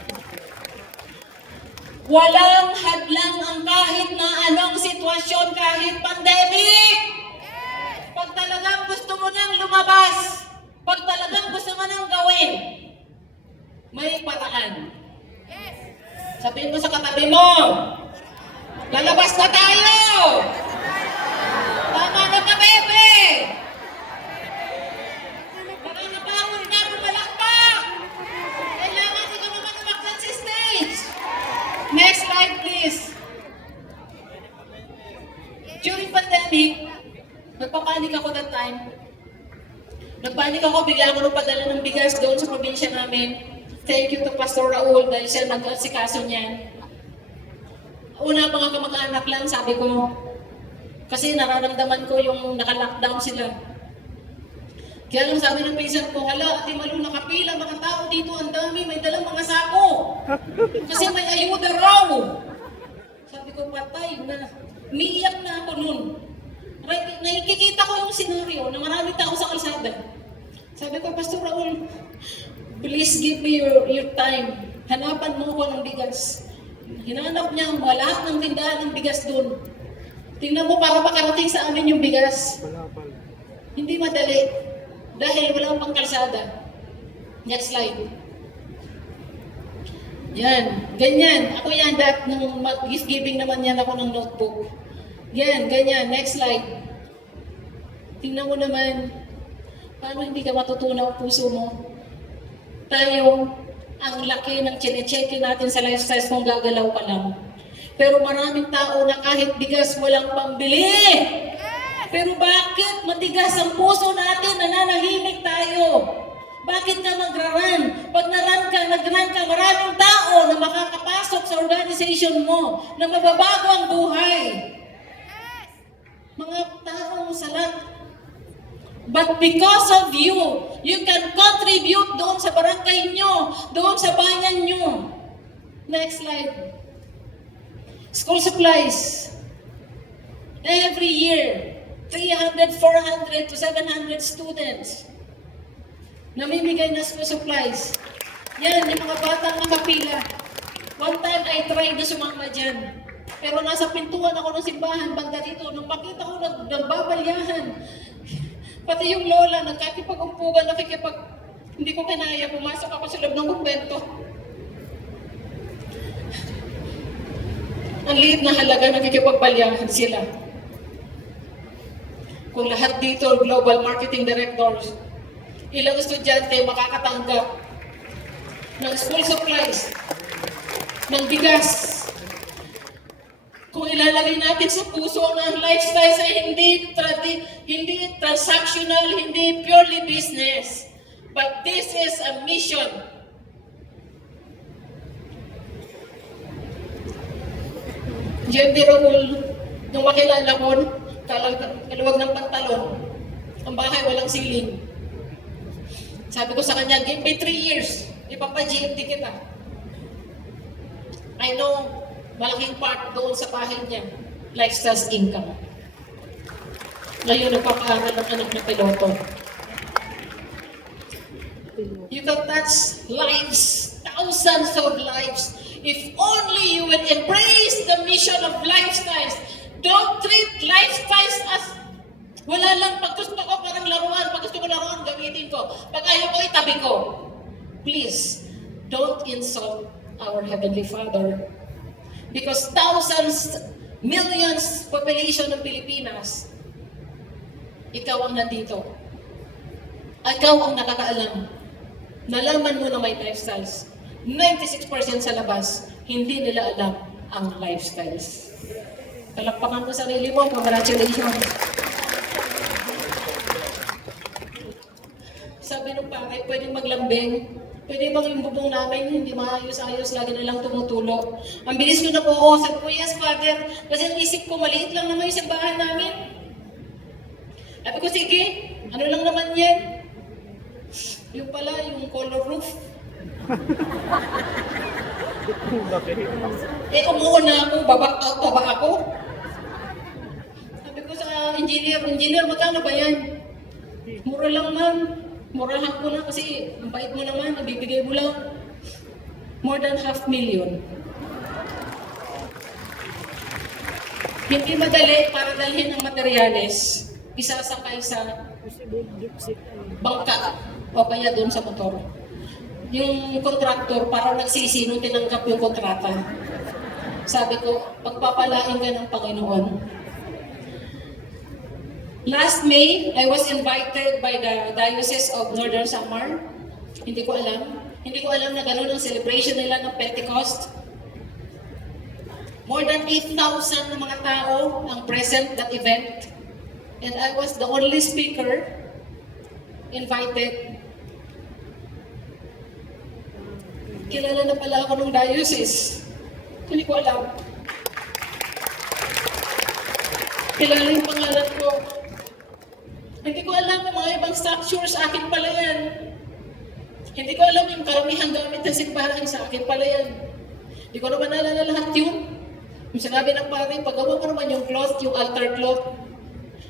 Walang hadlang ang kahit na anong sitwasyon, kahit pandemic. Pag talagang gusto mo nang lumabas, pag talagang gusto mo nang gawin, may paraan. Sabihin mo sa katabi mo, lalabas na tayo! Tama na ka, bebe! Baka nabangon na, pumalakpak! Kailangan ikaw naman umaklan sa stage! Next slide, please. During pandemic, nagpapanik ako that time. Nagpanik ako, bigla ako nung padala ng bigas doon sa probinsya namin. Thank you to Pastor Raul dahil siya nag-asikaso niyan. Una, mga kamag-anak lang, sabi ko, kasi nararamdaman ko yung naka-lockdown sila. Kaya lang sabi ng pinsan ko, hala, Ate Malu, nakapila mga tao dito, ang dami, may dalang mga sako. Kasi may ayuda raw. Sabi ko, patay na. Umiiyak na ako nun. Nakikita ko yung senaryo na maraming tao sa kalsada. Sabi ko, Pastor Raul, please give me your time. Hanapan mo ko ng bigas. Hinanap niya ang lahat ng tindahan ng bigas doon. Tingnan mo para makarating sa amin yung bigas. Wala pala. Hindi madali. Dahil walang pang kalsada. Next slide. Yan. Ganyan. Ako yan. Nung gift-giving naman yan ako ng notebook. Yan. Ganyan. Next slide. Tingnan mo naman. Paano hindi ka matutunaw ang puso mo? Tayo, ang laki ng chine-check natin sa lifestyle kung gagalaw ka lang. Pero maraming tao na kahit bigas walang pambili. Pero bakit matigas ang puso natin, nananahimik tayo? Bakit ka magra-run? Pag nag-run ka, maraming tao na makakapasok sa organization mo, na mababago ang buhay. Mga taong salat. But because of you, you can contribute doon sa barangay nyo, doon sa bayan nyo. Next slide. School supplies. Every year, 300, 400 to 700 students. Namimigay na school supplies. Yan, yung mga batang nakapila. One time, I tried na sumama dyan. Pero nasa pintuan ako ng simbahan, banda dito. Nung makita ko nagbabalyahan, pati yung lola, nagkakipag-umpugan, hindi ko kinaya, pumasok ako sa loob ng kumbento. Ang liit na halaga, nakikipagbalyahan sila. Kung lahat dito, global marketing directors, ilang estudyante makakatanggap ng school supplies, ng bigas. Kung ilalagay natin sa puso ng lifestyle ay hindi transactional, hindi purely business, but this is a mission. J.B. Raul, nung makilala ko, kaluwag ng pantalon, ang bahay walang siling. Sabi ko sa kanya, give me 3 years, ipapa-GMD kita. I know, malaking part doon sa bahay niya, lifestyle's income. Ngayon, nagpapaaral ng anak na piloto. You can touch lives, thousands of lives, if only you will embrace the mission of lifestyles. Don't treat lifestyles as wala lang, pag gusto ko parang laruan, pag gusto ko laruan, gamitin ko. Pag ayaw ko, itabi ko. Please, don't insult our Heavenly Father. Because thousands, millions population ng Pilipinas, ikaw ang nandito. Ikaw ang nakakaalam. Nalaman mo na may lifestyles. 96% sa labas, hindi nila alam ang lifestyles. Palakpakan mo sarili mo. Congratulations. Sabi nung pare, pwedeng maglambing. Pwede bang yung bubong namin hindi maayos-ayos, lagi na lang tumutulo. Ang bilis ko na po ako. Sabi ko, yes, Father. Kasi ang isip ko, maliit lang naman yung simbahan namin. Sabi ko, sige, ano lang naman yan? Yung pala, yung color roof. Umuuna ako, baba ako. Sabi ko sa engineer beginner, magkano ba yan? Mura lang ma'am. Murahan ko lang kasi ang bait mo naman, ibibigay mo lang. More than 500,000. Hindi madali para dalhin ang materyales. Isasakay sa bangka o kaya doon sa motor. Yung contractor, parang nagsisi nung tinanggap yung kontrata. Sabi ko, pagpapalain ka ng Panginoon. Last May, I was invited by the Diocese of Northern Samar. Hindi ko alam. Hindi ko alam na gano'n ang celebration nila ng Pentecost. More than 8,000 na mga tao ang present that event. And I was the only speaker invited. Kilala na pala ako ng diocese. Hindi ko alam. Kilala yung pangalan ko. Hindi ko alam yung mga ibang structures, akin pala yan. Hindi ko alam yung karamihang gamit ng simbahan, sa akin pala yan. Hindi ko naman naalala lahat yun. Yung sinabi ng pare, paggawa ko naman yung cloth, yung altar cloth,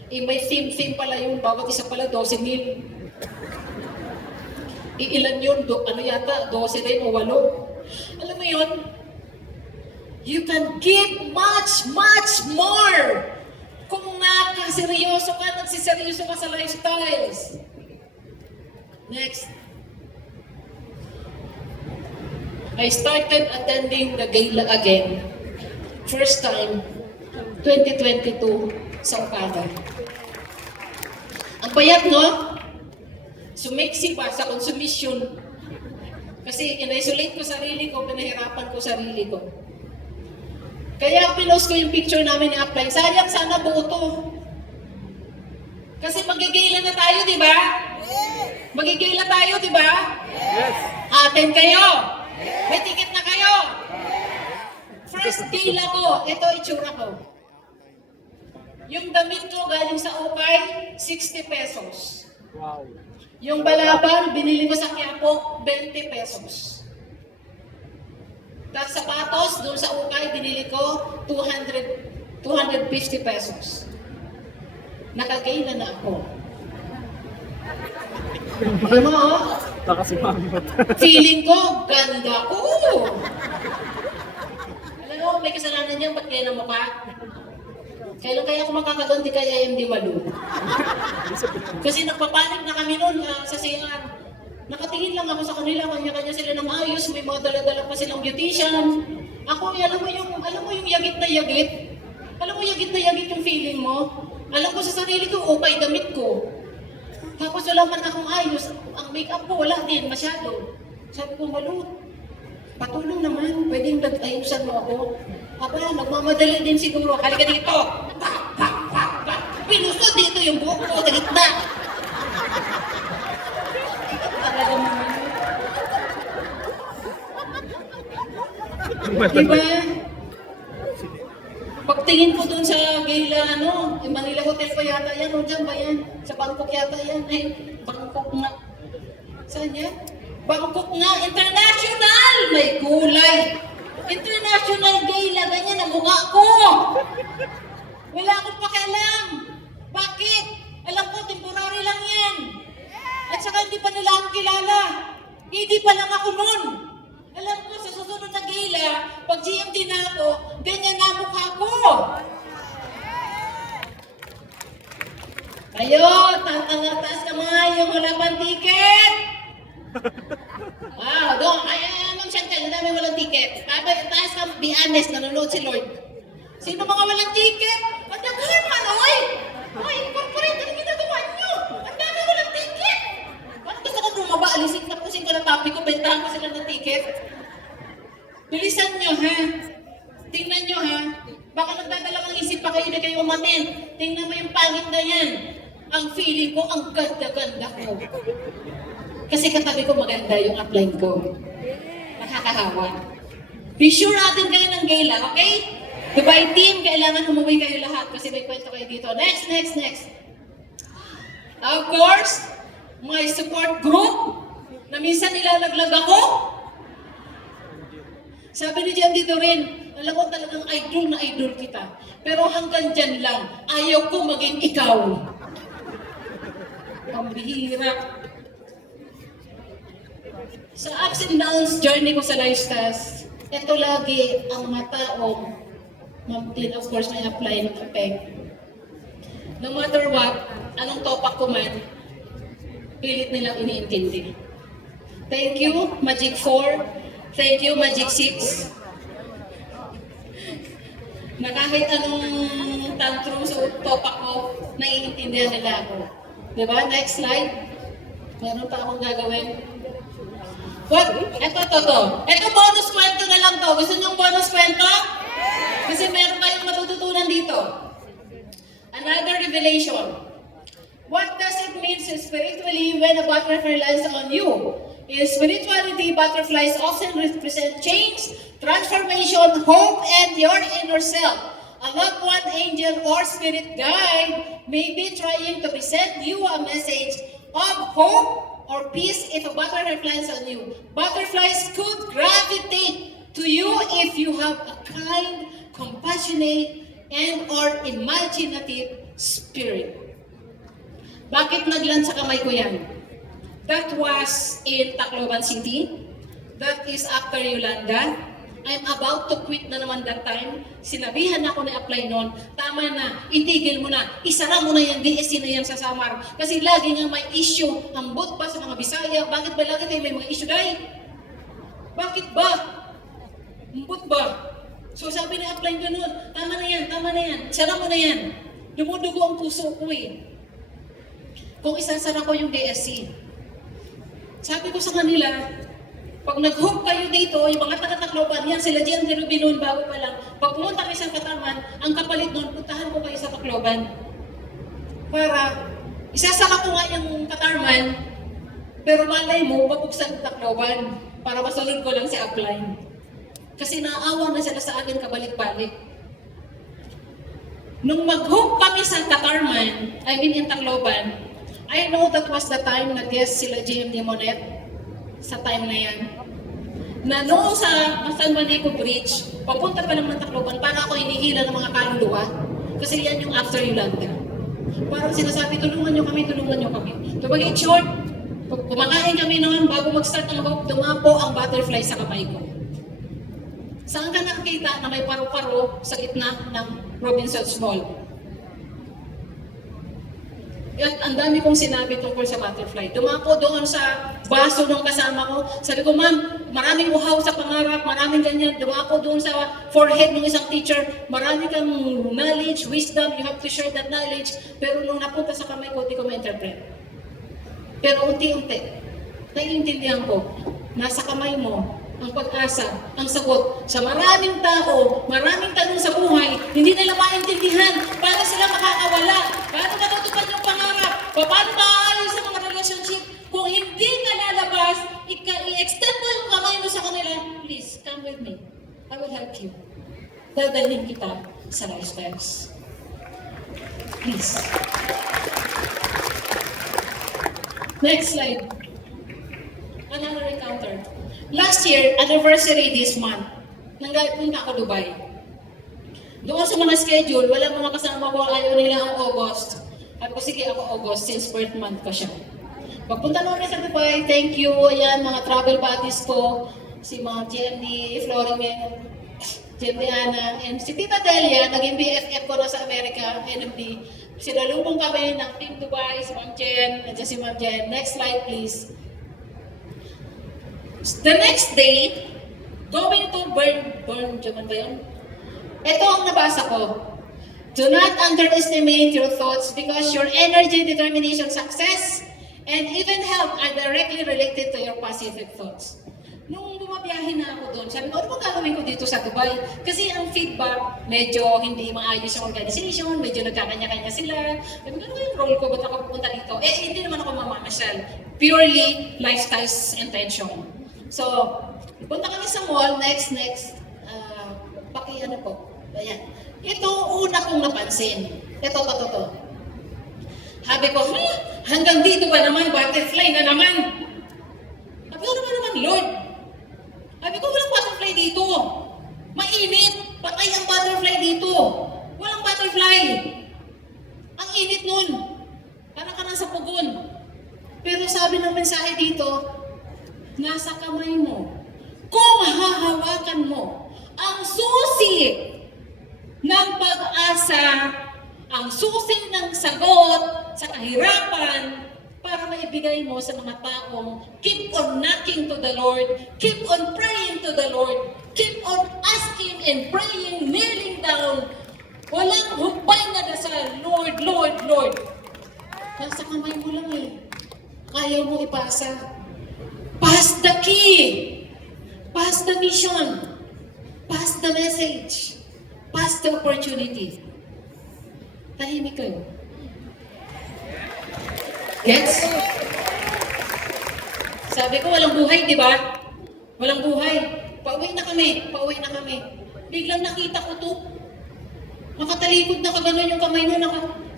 may theme pala yung bawat isa pala 12,000. Ilan yun? Ano yata? 12 din o 8? Alam mo yun? You can give much, much more kung nagsiseryoso ka sa lifestyles. Next. I started attending the gala again. First time, 2022, sa Okada. Ang payat, no? Sumiksi pa sa konsumisyon. Kasi in-isolate ko sarili ko, pinahirapan ko sarili ko. Kaya pinost ko yung picture namin ni Upline. Sayang sana buo to. Kasi magigila na tayo, di ba? Magigila tayo, di ba? Yes! Aten kayo! May ticket na kayo! First gala ko, ito itsura ko. Yung damit ko galing sa Ukay, 60 pesos. Wow! Yung balaban, binili ko sa Quiapo, 20 pesos. Tapos sapatos, doon sa Ukay, binili ko 250 pesos. Nakagay na ako. Ano mo, oh? Nakasimangot. Feeling ko, ganda ko. Alam mo, may kasalanan niyan, ba't kaya na mukha? Kailan kaya ako makakaganti kay IMD Malu? Kasi nagpapanik na kami noon sa CR. Nakatingin lang ako sa kanila, kanya-kanya sila ng ayos, may mga dala-dala pa silang beautician. Ako, alam mo yung yagit na yagit? Alam mo yagit na yagit yung feeling mo? Alam ko sa sarili ko, okay, damit ko. Tapos wala man akong ayos, ang makeup ko wala din masyado. Sabi ko, Malu, patulong naman, pwedeng ayusan mo ako. Aba, nagmamadali din siguro. Halika dito. Pinusod dito yung buhok ko sa gitna. Talaga naman. Diba? Pagtingin ko dun sa gala, Manila Hotel pa yata yan, o dyan ba yan? Sa Bangkok yata yan. Ay, Bangkok nga. Saan yan? Bangkok nga, international! May kulay. International gala, ganyan ang mukha ko. Wala akong pakialam. Bakit? Alam ko, temporary lang yan. At saka hindi pa nila ako kilala. Hindi pa lang ako nun. Alam ko, sa susunod na gala, pag GMD na ako, ganyan na mukha ko. Kayo, taas ka mga yung wala pang ticket. Doon. Ay, Ma'am Chantel, ang dami walang ticket. Taas ka, be honest, nanonood si Lord. Sino mga walang ticket? Ang daghan man, oy! Oy, corporate, ano ginagawa nyo? Ang dami walang ticket! Bakit gusto ko bumaba, alisin na pusin ko na topic ko, bentahan ko sila ng ticket? Bilisan nyo, ha? Tingnan nyo, ha? Baka nagdadalawang isip pa kayo na kayo umatin. Tingnan mo yung pangit na yan. Ang feeling ko, ang ganda-ganda ko. Kasi katabi ko maganda yung upline ko. Nakakahawa. Be sure natin kayo ng gala, okay? Dubai team, kailangan umuwi kayo lahat kasi may kwento kayo dito. Next. Of course, my support group na minsan nilalaglag ako. Sabi ni Jan dito rin, alam ko talagang idol na idol kita. Pero hanggang dyan lang, ayaw ko maging ikaw. Ang bihira. Sa ups and downs journey ko sa lifestyles, ito lagi ang mga taong, of course, may apply ng effect. No matter what, anong topak ko man, pilit nilang iniintindi. Thank you, Magic 4. Thank you, Magic 6. Na kahit anong tantrum sa topak ko, naiintindihan nila ako. Diba? Next slide. Meron pa akong gagawin. What? Ito bonus kwento na lang to. Gusto niyong bonus kwento? Kasi meron kayong matututunan dito. Another revelation. What does it mean spiritually when a butterfly lands on you? In spirituality, butterflies often represent change, transformation, hope, and your inner self. A loved one, angel, or spirit guide may be trying to present you a message of hope or peace if a butterfly lands on you. Butterflies could gravitate to you if you have a kind, compassionate, and or imaginative spirit. Bakit nagland sa kamay ko yan? That was in Tacloban City. That is after Yolanda. I'm about to quit na naman that time. Sinabihan ako na apply noon. Tama na, itigil mo na. Isara mo na yung DSC na yan sa Samar. Kasi lagi nga may issue. Ambot pa sa mga Bisaya. Bakit ba lagi tayo may mga issue dahil? Bakit ba? Ambot ba? So sabi na apply ko noon. Tama na yan. Sara mo na yan. Dumudugo ang puso ko eh. Kung isasara ko yung DSC. Sabi ko sa kanila, pag nag-hook kayo dito, yung mga taga-Tacloban, yan sila Gian de Rubinon, bago pa lang. Pag pumunta kayo sa Katarman, ang kapalit nun, puntahan ko kayo sa Tacloban. Para, isasaka ko nga yung Katarman, pero malay mo, mabuksan yung Tacloban, para masunod ko lang si upline. Kasi naaawa na sila sa akin kabalik-balik. Nung mag-hook kami sa Katarman, in Tacloban, I know that was the time na guest sila GMD Monet sa time na yan. Na noong sa San Juanico Bridge, papunta pa naman ng Tacloban, para ako hinihila ng mga kaluluwa. Kasi yan yung after Yolanda. Parang sinasabi, tulungan nyo kami. To make it short, kumakain kami naman bago mag-start ng hope, dumapo ang butterfly sa kamay ko. Saan ka nakikita na may paro-paro sa gitna ng Robinson's Mall? At ang dami kong sinabi tungkol sa butterfly. Dumapo doon sa baso ng kasama ko. Sabi ko, ma'am, maraming uhaw sa pangarap, maraming ganyan. Dumapo doon sa forehead ng isang teacher. Marami kang knowledge, wisdom, you have to share that knowledge. Pero nung napunta sa kamay ko, di ko ma-interpret. Pero unti-unti, naiintindihan ko, nasa kamay mo, ang pag-asa, ang sagot sa maraming tao, maraming tanong sa buhay, hindi nila maintindihan paano sila makakawala, paano matutupad yung pangarap, paano maayos sa mga relationship. Kung hindi ka lalabas, i-extend mo yung kamay mo sa kanila, please, come with me. I will help you. Dadalhin kita sa lifestyles. Please. Next slide. Another encounter. Last year, anniversary this month, nanggapunta ako Dubai. Doon sa mga schedule, wala mga kasama ko, ayaw nila ang August. Sabi ko, sige ako August, since birth month ko siya. Pagpunta namin sa Dubai, thank you, ayan, mga travel buddies ko, si mga GMD, Florimen, GMD Ana, and si Tita Delia, naging BFF ko na sa Amerika, NMD. Sinalubong kami ng Team Dubai, si Ma'am Jen, nandiyan si Ma'am Jen. Next slide, please. The next day, going to burn, ba yun? Ito ang nabasa ko. Do not underestimate your thoughts because your energy, determination, success, and even health are directly related to your positive thoughts. Nung bumabiyahin na ako doon, sabi ko, ano bang gagawin ko dito sa Dubai? Kasi ang feedback, medyo hindi maayos yung organization, medyo nagkakanya-kanya sila. Sabi ko, ano yung role ko? Ba't ako pupunta dito? Hindi naman ako mamamasyal. Purely lifestyle's intention. So, punta kami sa mall, next, ano po, ayan. Ito una kong napansin. Ito. Sabi ko, hanggang dito ba naman, butterfly na naman? Sabi ko, naman, Lord? Sabi ko, walang butterfly dito. Mainit, patay ang butterfly dito. Walang butterfly. Ang init nun. Parang ka nasa pugon. yung sabi ng mensahe dito, nasa kamay mo. Kung hahawakan mo ang susi ng pag-asa, ang susi ng sagot sa kahirapan, para maibigay mo sa mga taong keep on knocking to the Lord, keep on praying to the Lord, keep on asking and praying, kneeling down, walang hukbay na dasal, Lord, Lord, Lord. Nasa kamay mo lang eh. Ayaw mo ipasa. Pass the key. Pass the mission. Pass the message. Pass the opportunity. Tahimik kayo. Gets? Sabi ko, walang buhay, di ba? Walang buhay. Pauwi na kami. Pauwi na kami. Biglang nakita ko to. Nakatalikod na kaganon yung kamay mo.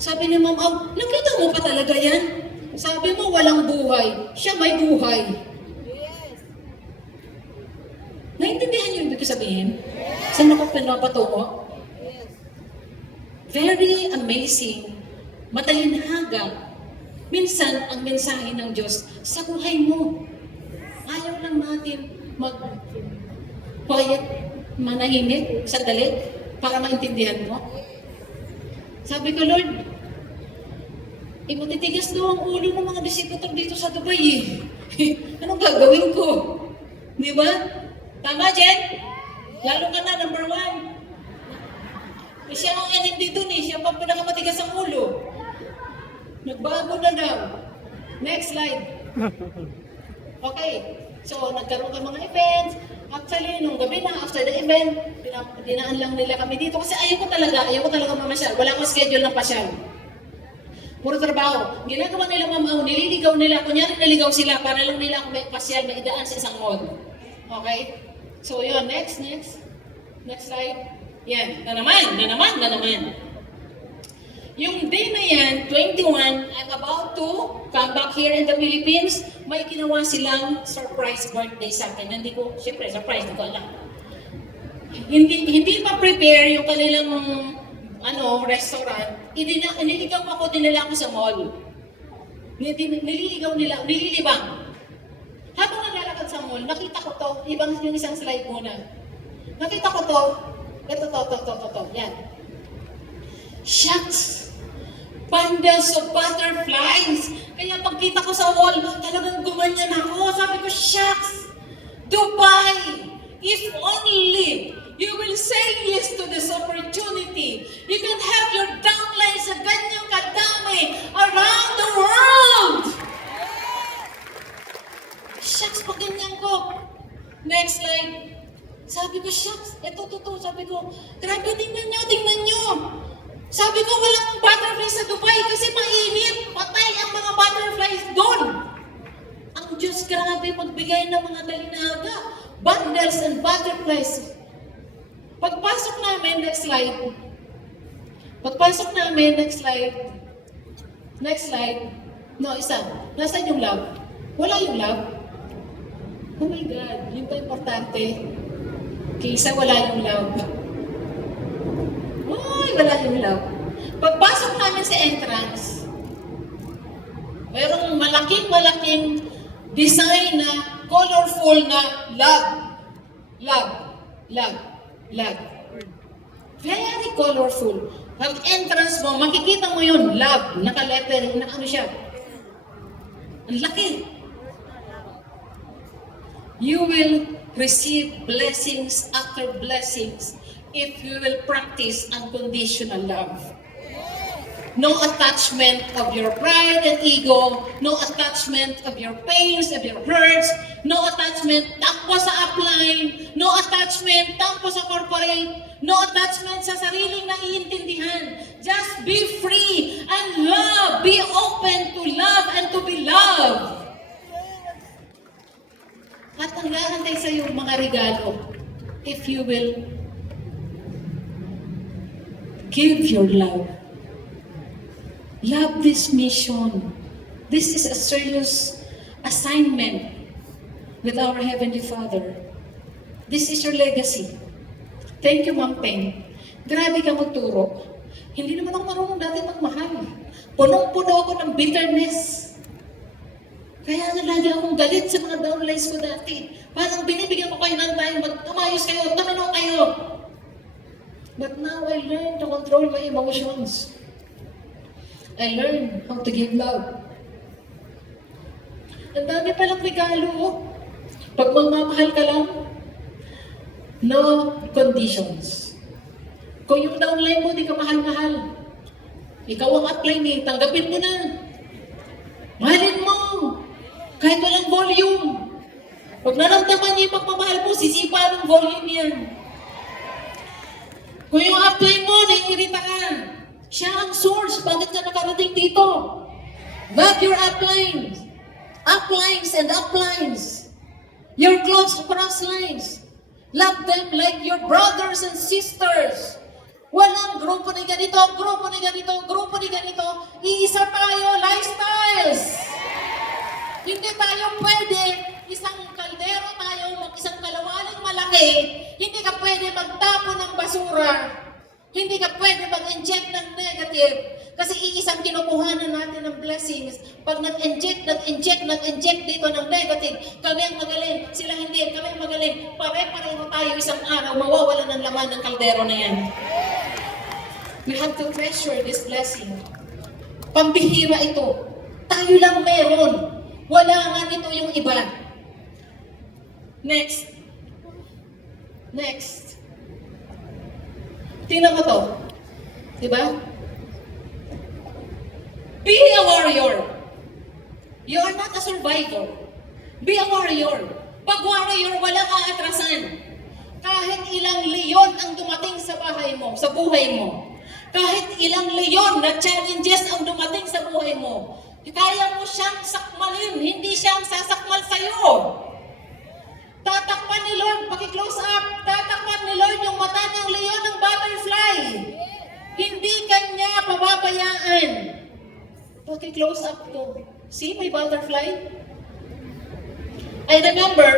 Sabi ni Ma'am, nakita mo pa talaga yan? Sabi mo, walang buhay. Siya may buhay. Naintindihan niyo yung ibig sabihin? Saan ako pinapatungo? Very amazing. Matalinhaga. Minsan, ang mensahe ng Diyos sa buhay mo. Ayaw lang natin mag-quiet, manahimik, sandali, para maintindihan mo. Sabi ko, Lord, matitigas daw ang ulo ng mga disiputor dito sa Dubai eh. Anong gagawin ko? Di ba? Tama, Jen? Lalo ka na, number 1. Siya ang NMD dun eh. Siya pa pinakamatigas ang ulo. Nagbago na daw. Next slide. Okay. So, nagkaroon ka mga events. Actually, nung gabi na, after the event, dinaan lang nila kami dito. Kasi ayaw ko talaga mamasyal. Wala akong schedule ng pasyal. Puro trabaho. Ginagawa nila mamaw, nililigaw nila. Kunyari naligaw sila para lang nila ako may pasyal, may idaan sa isang mall. Okay? So, yun. Next. Next slide. Yan. Na naman. Yung day na yan, 21, I'm about to come back here in the Philippines. May ginawa silang surprise birthday sa akin. Hindi ko, syempre, surprise, hindi ko alam. Hindi pa prepare yung kanilang restaurant. Nililigaw ako, dinala ako sa mall. Nililibang. Habang naglalakad sa mall, nakita ko to, yung isang slide muna. Nakita ko to, ito, yan. Shucks! Bundles of butterflies! Kaya pagkita ko sa wall, talagang gumanyan ako. Sabi ko, shucks! Dubai! If only you will say yes to this opportunity, you can have your downline sa ganyang kadami around the world! Shucks, pag ganyan ko. Next slide. Sabi ko, shucks, ito. Sabi ko, grabe, tingnan nyo. Sabi ko, walang butterflies sa Dubai kasi mainit. Patay ang mga butterflies doon. Ang Diyos, grabe, magbigay ng mga dalinaga. Bundles and butterflies. Pagpasok namin, next slide. Next slide. No, isa. Nasaan yung love? Wala yung love. Oh my God, yun pa importante. Kaysa wala yung love. Wala yung love. Pagpasok namin sa entrance, mayroong malaking design na colorful na love. Very colorful. Pag entrance mo, makikita mo yun, love, naka-letter, siya. Ang laki. You will receive blessings after blessings if you will practice unconditional love. No attachment of your pride and ego, no attachment of your pains, of your hurts, no attachment takbo sa upline, no attachment takbo sa corporate, no attachment sa sariling naiintindihan. Just be free and love. Be open to love and to be loved. At ang lahantay sa iyo mga regalo, if you will give your love. Love this mission. This is a serious assignment with our Heavenly Father. This is your legacy. Thank you, Ma'am Peng. Grabe ka magturo. Hindi naman ako marunong dati magmahal. Punong-puno ako ng bitterness. Kaya nga lagi akong galit sa mga downlines ko dati. Parang binibigyan ko kayo ng time, umayos kayo, tumino kayo. But now I learned to control my emotions. I learned how to give love. Ang dami palang regalo. Pag magmamahal ka lang, no conditions. Kung yung downline mo, di ka mahal-mahal. Ikaw ang upline eh, tanggapin mo na. Mahalin mo. Kahit walang volume. Pag naramdaman niya yung pagmamahal mo, sisipa ng volume yan. Kung yung upline mo, naiirita ka, siya ang source, bakit ka nakarating dito? Love your uplines. Uplines and uplines. Your close crosslines. Love them like your brothers and sisters. Walang grupo ni ganito, grupo ni ganito, grupo ni ganito. Iisa tayo, lifestyles. Hindi tayo pwede, isang kaldero tayo, isang kalawaling malaki, hindi ka pwede magtapon ng basura, hindi ka pwede mag-inject ng negative, kasi iisang kinukuhanan natin ng blessings. Pag nag-inject dito ng negative, kami ang magaling, sila hindi, kami ang magaling, pare-pareho tayo isang araw, mawawala ng laman ng kaldero na yan. We have to treasure this blessing. Pambihira ito. Tayo lang meron. Wala nga nito yung iba. Next. Tingnan mo to. Diba? Be a warrior. You are not a survivor. Be a warrior. Pag warrior, wala kang atrasan. Kahit ilang leon ang dumating sa bahay mo, sa buhay mo. Kahit ilang leon na challenges ang dumating sa buhay mo. Kaya mo siyang sakmalin, hindi siyang sasakmal sa'yo. Tatakpan ni Lord, paki-close up, tatakpan ni Lord yung mata ng leon ng butterfly. Hindi kanya pababayaan. Paki-close up to. See my butterfly? I remember,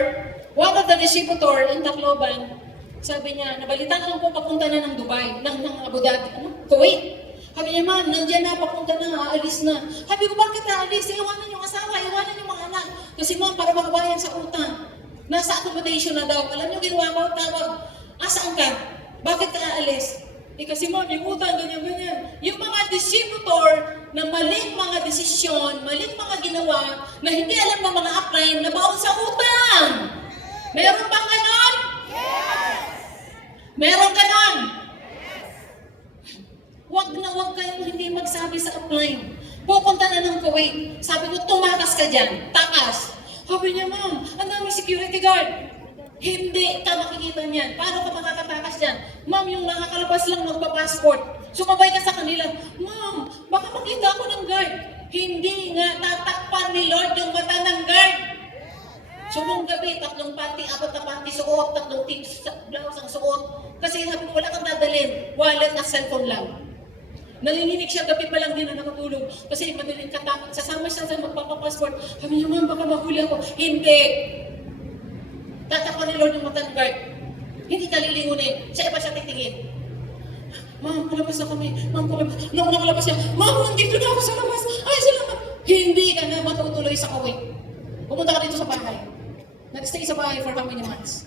one of the distributor in Tacloban, sabi niya, nabalitan lang po papunta na ng Dubai, ng Abu Dhabi, Kuwait. Sabi niya, man, nandiyan na, papunta na, aalis na. Sabi ko, bakit aalis? Iwanan yung asawa, iwanan yung mga anak. Kasi ma'am, para makabayan sa utang. Nasa accommodation na daw. Alam niyo, ginawa ko, tawag, saan ka? Bakit ka aalis? Kasi ma'am, yung utang, ganyan. Yung mga distributor na maling mga desisyon, maling mga ginawa, na hindi alam ng mga upline, na baon sa utang. Meron bang ganon? Yes! Meron ganon? Wag kayong hindi magsabi sa upline. Pupunta na ng Kuwait. Sabi ko, tumakas ka dyan. Takas. Sabi niya, ma'am, ang daming security guard. Hindi ka makikita niyan. Paano ka makakatakas dyan? Ma'am, yung nakakalabas lang magpa-passport. Sumabay ka sa kanila. Ma'am, baka makita ako ng guard. Hindi nga tatakpan ni Lord yung mata ng guard. Subong gabi, 3 panty, 4 na panty suot, 3 blouse ang suot. Kasi sabi ko, wala kang dadalhin. Wallet at cellphone lang. Nanginginig siya, gabi pa lang din na nakatulog. Kasi madaling katakot. Sasama siya sa magpapapassport. Sabi niya, ma'am, baka mahuli ako. Hindi. Tatakpan ni Lord yung mata ng guard. Hindi ka lilingunin. Siya iba siya titingin. Ma'am, palabas na kami. Ma'am, palabas. Nung nakalabas siya, ma'am, nandito na ako sa labas. Ay, salamat. Hindi ka na matutuloy sa Kuwait. Pumunta ka dito sa bahay. Nag-stay sa bahay for how many months?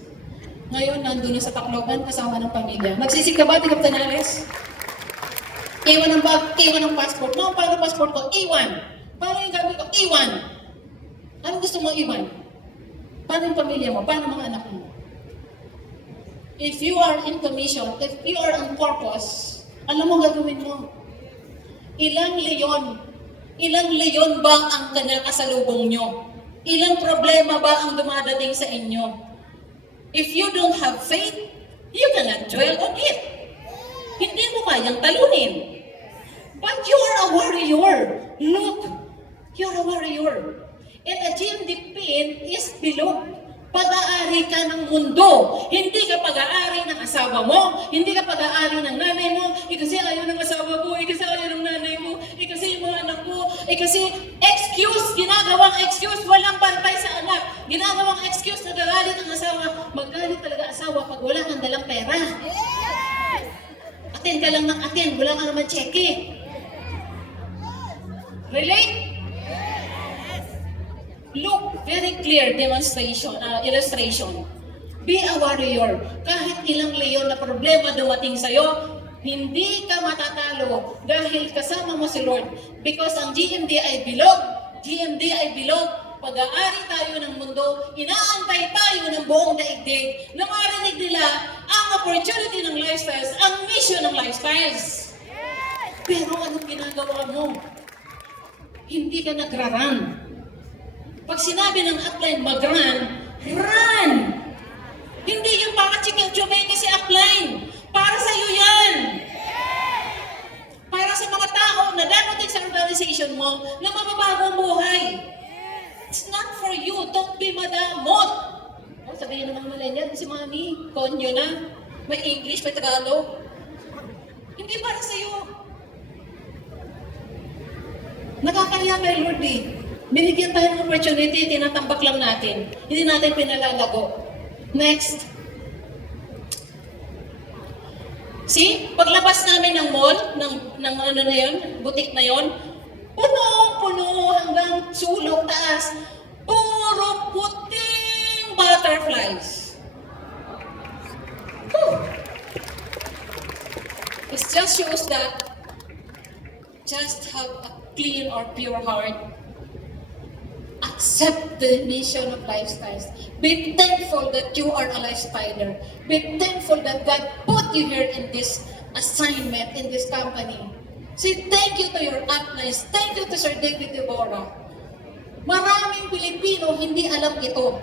Ngayon, nandun na sa Tacloban, kasama ng pamilya. Nagsisig ka ba, di ka pa naalis? Iwan ng bag, iwan ng passport. No, paano passport ko? Iwan. Paano yung gamit ko? Iwan. Anong gusto mo iwan? Paano yung pamilya mo? Paano mga anak mo? If you are in commission, if you are on purpose, alam mo gagawin mo. Ilang leyon ba ang kinakasalubong nyo? Ilang problema ba ang dumadating sa inyo? If you don't have faith, you cannot dwell on it. Hindi mo kayang talunin. But you are a warrior. Look, you're a warrior. And a GMD pin is below. Pag-aari ka ng mundo. Hindi ka pag-aari ng asawa mo. Hindi ka pag-aari ng nanay mo. Kasi ayaw ng asawa ko. Kasi ayaw ng nanay mo. Kasi yung mga anak mo. Kasi excuse, ginagawang excuse. Walang bantay sa anak. Ginagawang excuse na gagalit ang asawa. Magalit talaga asawa pag wala kang dalang pera. Attend ka lang ng attend. Wala ka naman cheque. Relate? Look, very clear demonstration, illustration. Be a warrior. Kahit ilang leon na problema dumating sa'yo, hindi ka matatalo dahil kasama mo si Lord. Because ang GMD ay bilog. GMD ay bilog. Pag-aari tayo ng mundo, inaantay tayo ng buong daigdig na marinig nila ang opportunity ng lifestyles, ang mission ng lifestyles. Pero anong ginagawa mo? Hindi ka nagra-run. Pag sinabi ng upline mag-run, run! Hindi yung para chicken chumay kasi upline. Para sa iyo yan. Para sa mga tao na darating sa organization mo na mababago ang buhay. It's not for you. Don't be madamot. Oh, sabihin naman millennial, si Mami, konyo na. May English, may Tagalog. Hindi para sa iyo. Nakakaya kay Lord eh. Binigyan tayo ng opportunity, tinatambak lang natin. Hindi natin pinalalago. Next. See, paglabas namin ng mall, ng ano na yun, butik na yun, puno hanggang sulok taas. Puro puting butterflies. Whew. It just shows that just have a clean or pure heart. Accept the mission of lifestyles. Be thankful that you are a lifestyler. Be thankful that God put you here in this assignment, in this company. Say thank you to your uplines. Thank you to Sir David Deborah. Maraming Pilipino hindi alam ito.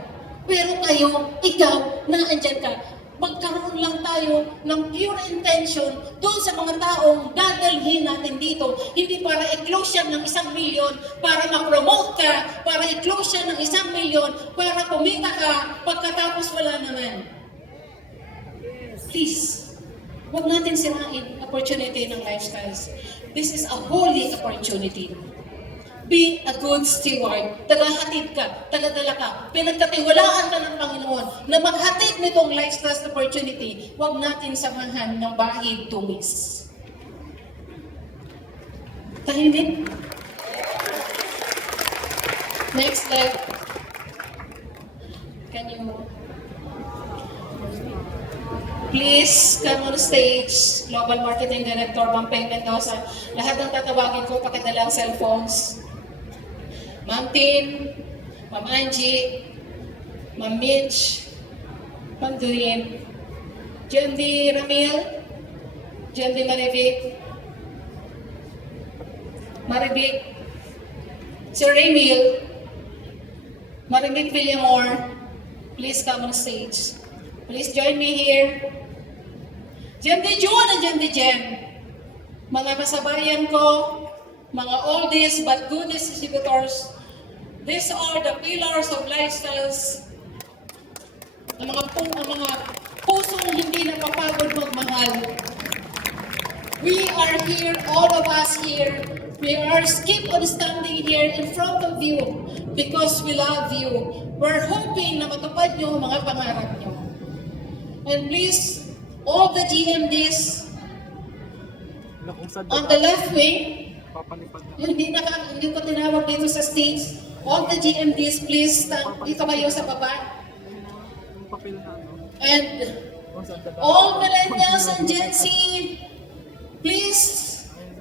Pero kayo, ikaw, naandyan ka. Magkaroon lang tayo ng pure intention doon sa mga taong dadalhin natin dito. Hindi para i-close yan ng 1 million, para ma-promote ka, para i-close yan ng 1 million, para kumita ka, pagkatapos wala naman. Please, huwag natin sirain opportunity ng lifestyles. This is a holy opportunity. Be a good steward. Tagahatid ka, tagadala ka, pinagkatiwalaan ka ng Panginoon na maghatid nitong lifestyles opportunity. Huwag natin samahan ng bahid tumis. Tahimik. Next slide. Can you please come on stage, Global Marketing Director Bampeng Mendoza. Lahat ng tatawagin ko, pakidala ang cellphones. Ma'am Tim, Ma'am Angie, Ma'am Mitch, Ma'am Doreen, JMD Ramil, JMD Maribik, Sir Ramil, Maribik Villamor, please come on stage. Please join me here. JMD June and JMD Jem, mga kasabayan ko, mga oldies but goodies distributors, these are the pillars of lifestyles. Ang mga pusong hindi napapagod magmahal. We are here, all of us here. We are keep on standing here in front of you because we love you. We're hoping na matupad nyo ang mga pangarap nyo. And please, all the GMDs on the left wing, hindi ko tinawag dito sa stage. All the GMDs, please, dito kayo sa baba. And all millennials and Gen Z, please,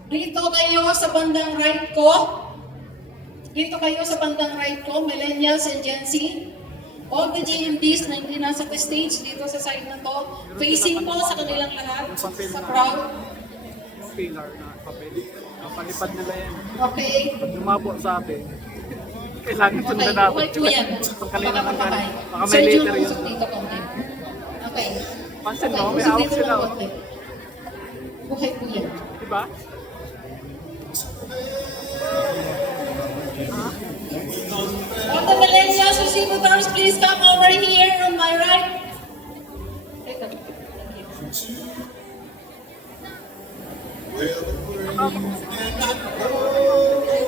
dito kayo sa bandang right ko. Dito kayo sa bandang right ko, millennials and Gen Z. All the GMDs na hindi nasa stage, dito sa side na to, facing po sa kanilang lahat, sa crowd. Yung pillar na papel. Ang palipad nila yan. Okay. Pag lumabo sa atin, kailangan sundan Okay, natin. okay po yan. Pagkalina ng Baka baka may later yun. usok dito konti. Okay. Pansin mo, Okay, may usok hawak dito sila. ng konti. Okay po yan. Diba? All the millennials who see voters, please come over here on my right. Teka. Thank you.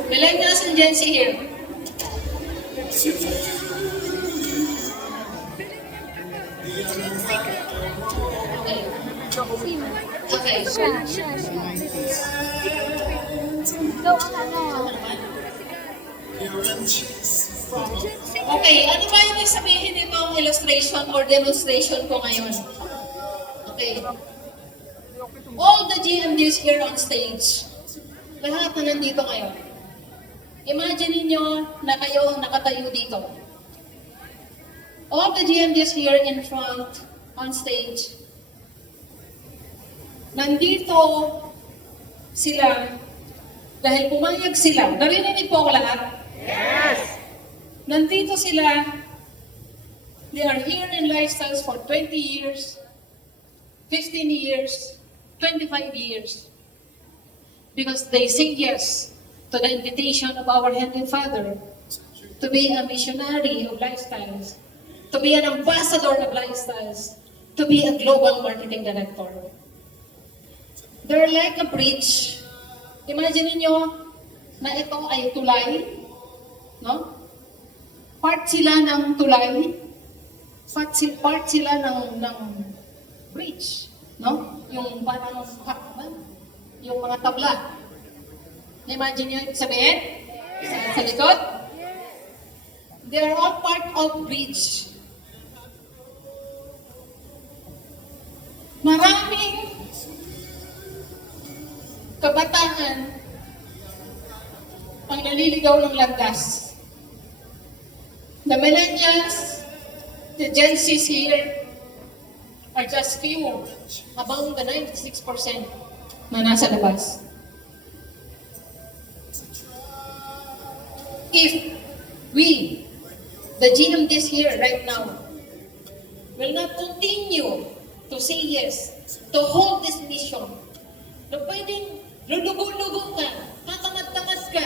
Millennials and Gen Z here. Okay. Siya. Ikaw ang ano. ibig sabihin itong illustration or demonstration ko ngayon? Okay. All the GMDs here on stage, lahat na nandito ngayon. Imagine niyo na kayo nakatayo dito. All the GMDs here in front, on stage, nandito sila dahil pumayag sila. Narinig po ako lahat? Yes! Nandito sila. They are here in Lifestyles for 20 years, 15 years, 25 years. Because they say yes to the invitation of our Heavenly Father to be a missionary of Lifestyles, to be an ambassador of Lifestyles, to be a global marketing director. They're like a bridge. Imagine niyo na ito ay tulay, no? Part sila ng tulay, part sila ng bridge, no? Yung parang hakban, yung mga tabla. Imagine niyo yung sabihin? Sa likod? They are all part of bridge. Maraming kabataan ang naliligaw ng landas. The millennials, the Gen Zs here are just few, among the 96% na nasa labas. If we, the GMDs here right now, will not continue to say yes, to hold this mission, na pwedeng lulugo-lugo ka, tatamad-tamad ka,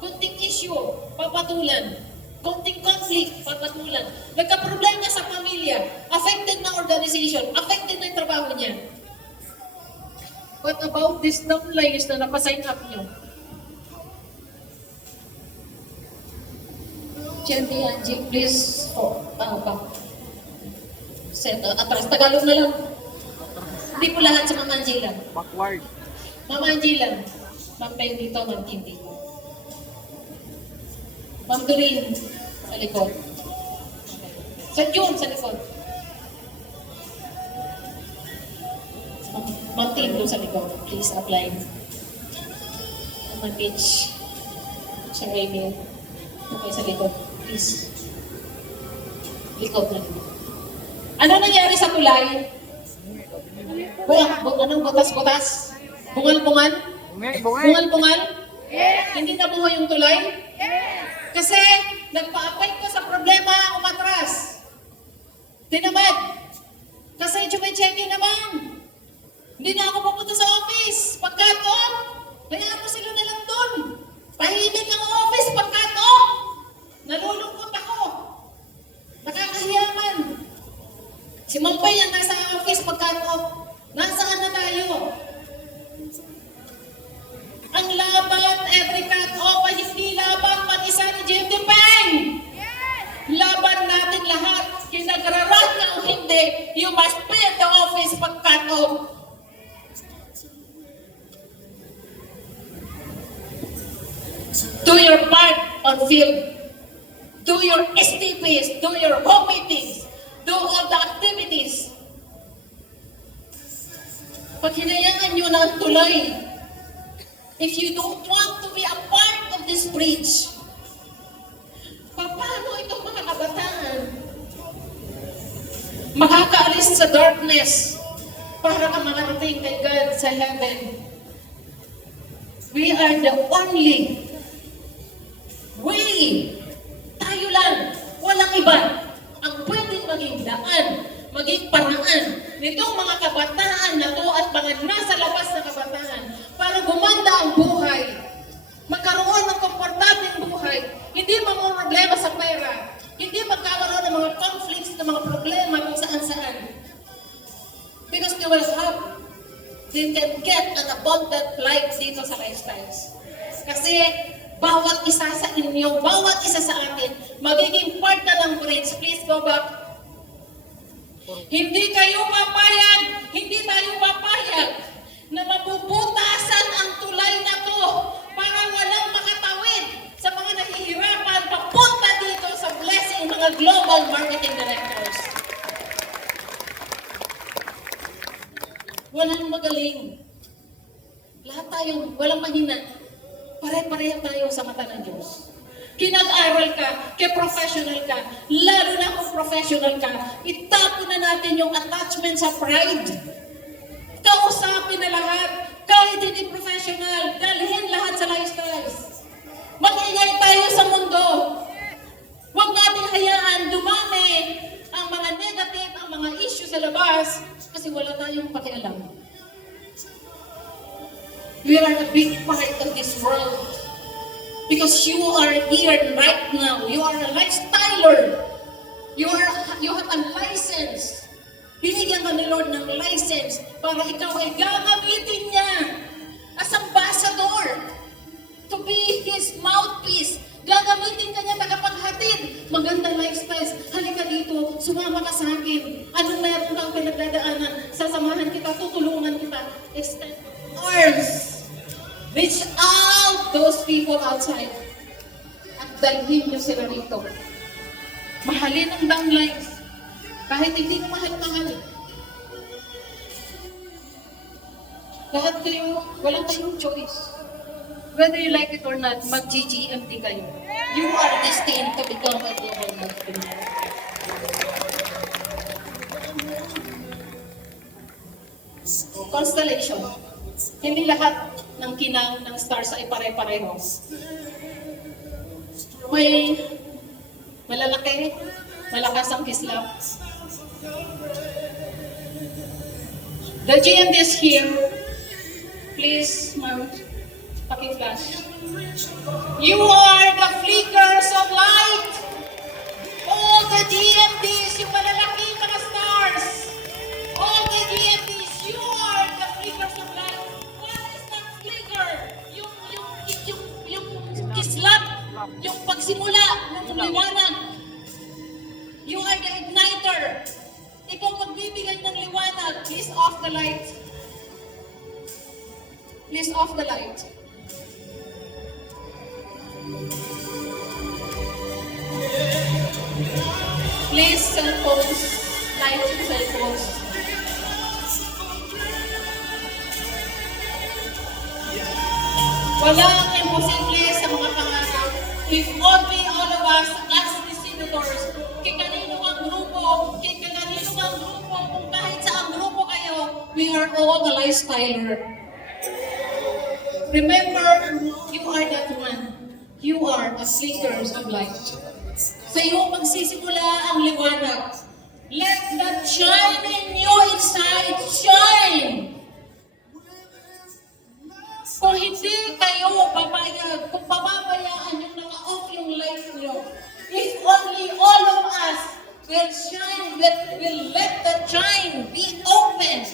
konting issue, papatulan, konting conflict, papatulan, nagka-problema sa pamilya, affected na organization, affected na yung trabaho niya. What about these downlines na napasign up nyo? Chanty, Angie, please, atras, Tagalog na lang. Hindi po lahat sa Mama Angie lang. Backward. Mama Angie lang. Ma'am Peng dito, Ma'am Kim dito. Ma'am Doreen, sa likod. Sa June, sa likod. Ma'am Tim doon sa likod. Please apply. Ma'am Peach. Sa Raymond. Okay, sa likod. Please. Likod na likod. Ano nangyari sa tulay? Anong butas-butas? Bungal-bungal? Bungal-bungal? Yes! Hindi nabuhay yung tulay? Yes! Kasi nagpa-apply ko sa problema, umatras. Tinamad. Kasi chumicheki naman. Hindi na ako pupunta sa office. Pagkaton, kaya ako sila na lang doon. Tahimik ang office pagkaton. Nalulungkot ako. Nakakahiyaman. Si Mampay ang nasa office pagkaton. Nasaan na tayo? Ang laban, every cut-off ay hindi laban mag-isa ni Jim Depeng. Yes! Laban natin lahat. Kinagraran ng hindi. You must be at the office pag cut-off. Do your part on field. Do your STPs. Do your home meetings. Do all the activities. Pag hinayaan nyo na ang tulay, if you don't want to be a part of this bridge, paano itong mga kabataan makakaalis sa darkness para ka makarating kay God sa heaven? We are the only way. Tayo lang, walang iba, ang pwedeng maging daan, maging paraan nitong mga kabataan na to at mga nasa labas na kabataan para gumanda ang buhay, magkaroon ng komportableng buhay, hindi problema sa pera, hindi magkakaroon ng mga conflicts, ng mga problema kung saan-saan. Because they can get an abundant life dito sa Lifestyles. Kasi bawat isa sa inyo, bawat isa sa atin, magiging part na ng bridge. Please go back. Hindi kayo papayag, hindi tayo papayag na mabubutasan ang tulay na to para walang makatawid sa mga nahihirapan papunta dito sa blessing mga global magaling. Lahat tayo, walang mahina. Pare-pareho tayo sa mata ng Diyos. Kinag-aral ka, professional ka, lalo na kung professional ka, itapon na natin yung attachment sa pride. Kausapin na lahat, kahit hindi professional, dalhin lahat sa lifestyles. Mag-ingay tayo sa mundo. Huwag natin hayaan dumami ang mga negative, ang mga issue sa labas, kasi wala tayong pakialam. We are a big part of this world. Because you are here right now. You are a lifestyler. You have a license. Binigyan ka ni Lord ng license para ikaw ay gagamitin niya as ambassador to be His mouthpiece. Gagamitin ka niya tagapaghatid. Magandang lifestyles. Halika dito, sumama ka sa akin. Anong meron kang pinagdadaanan? Sasamahan kita, tutulungan kita. Extend arms. Reach out those people outside. At dalhin niyo sila rito. Mahalin ang downlines. Kahit hindi mo mahal-mahal. Lahat kayo, walang kayong choice. Whether you like it or not, mag-GGMT kayo. You are destined to become a global entrepreneur. Constellation. Hindi lahat ng kinang ng stars ay pare-pareho. May malalaki, malakas ang kislap. The GMD is here. Please, ma'am, paki-flash. You are the flickers of light. All the GMDs, yung malalaki mga stars. All the GMDs, you are the flickers of light. What is that flicker? Yung kislap, yung pagsimula ng liwanag. You are the igniter. Ikaw magbibigay ng liwanag. Please off the light. Please off the light. Please, cell phones. Light yung cell phones. Walang imposible sa mga pangarap. If only all of us as distributors, kung kanino ang grupo, kung kahit sa grupo kayo, we are all the lifestyler. Remember, you are that one. You are a flickers of light. Sa iyo magsisimula ang liwanag. Let that shine in you inside. Shine! Kung hindi kayo papayag, kung pababayaan yung naka-off yung light nyo, if only all of us will shine, will let the shine be open.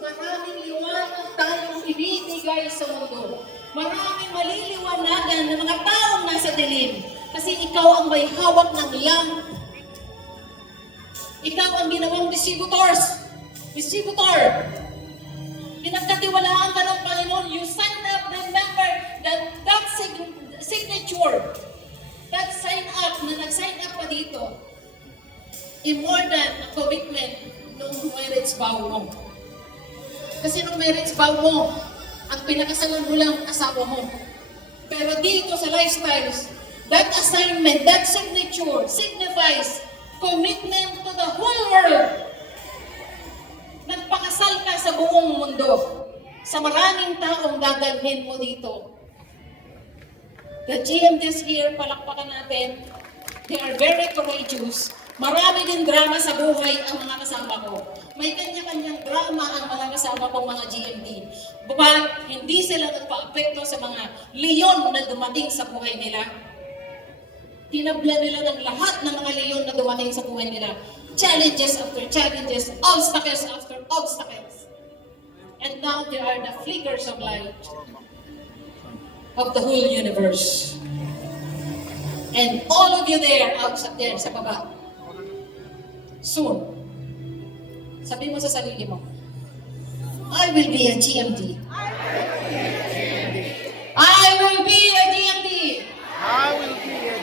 Maraming liwanag tayong ibibigay sa mundo. Maraming maliliwanagan ng mga taong nasa dilim. Kasi ikaw ang may hawak ng lamp. Ikaw ang ginawang distributor. Pinagkatiwalaan ka ng Panginoon. You sign up, remember that signature, that sign up, na nag-sign up pa dito, more than a commitment nung marriage vow mo. Kasi nung marriage vow mo, ang pinakasalan mo lang asawa mo. Pero dito sa lifestyles, that assignment, that signature signifies commitment to the whole world. Nagpakasal ka sa buong mundo. Sa maraming taong dadalhin mo dito. The GMDs here, palakpakan natin. They are very courageous. Marami din drama sa buhay ang mga kasama ko. May kanya-kanyang drama ang mga kasama kong mga GMD. But hindi sila nagpa-apekto sa mga leon na dumating sa buhay nila. Tinabla nila ng lahat ng mga leon na dumating sa buhay nila. Challenges after challenges, obstacles after obstacles. And now they are the flickers of light of the whole universe. And all of you there, outside there, sa baba, soon, sabi mo sa sarili mo, I will be a GMD. I will be a GMD. I will be a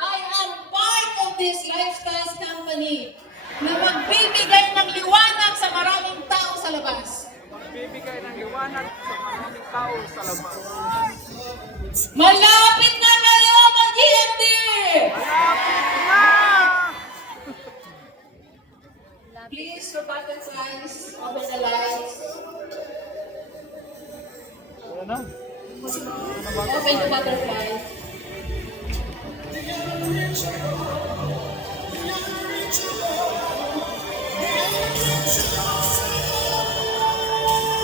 I am part of this lifestyle company na magbibigay ng liwanag sa maraming tao sa labas. Malapit na kayo mag-GMD! Please, for butterflies, open the lights. Wala na. Open the butterflies.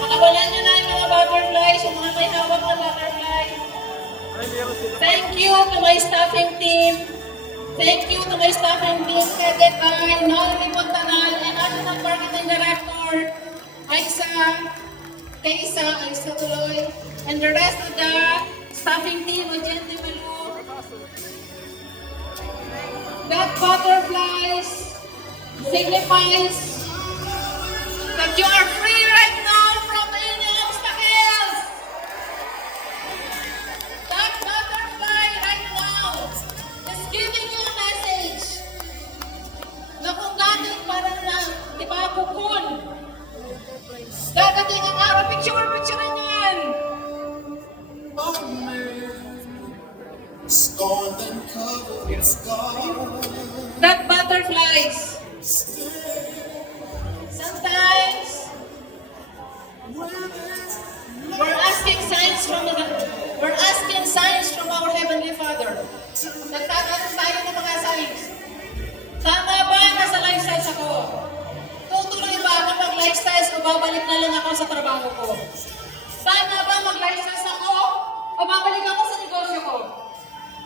Pakawalan nyo na yung mga butterflies, yung mga may hawak na butterflies. Thank you to my staffing team. Thank you to my staffing team, headed by Naomi Montanal and National Marketing Director, Aisa Tuloy, and the rest of the staffing team, Agente Malu. That butterflies signifies that you are free right now from any obstacles. That butterfly right now is giving you a message na kung dati parang na, di ba, bukol. Dadating ang araw, picture yan. Scorned and covered in scars. That butterflies. Sometimes we're asking signs from our Heavenly Father. Nagtatanong tayo ng mga signs. Tama ba na sa lifestyles ako? Tutuloy ba ako mag-lifestyles o babalik na lang ako sa trabaho ko? Tama ba mag-lifestyles ako o babalik ako sa negosyo ko?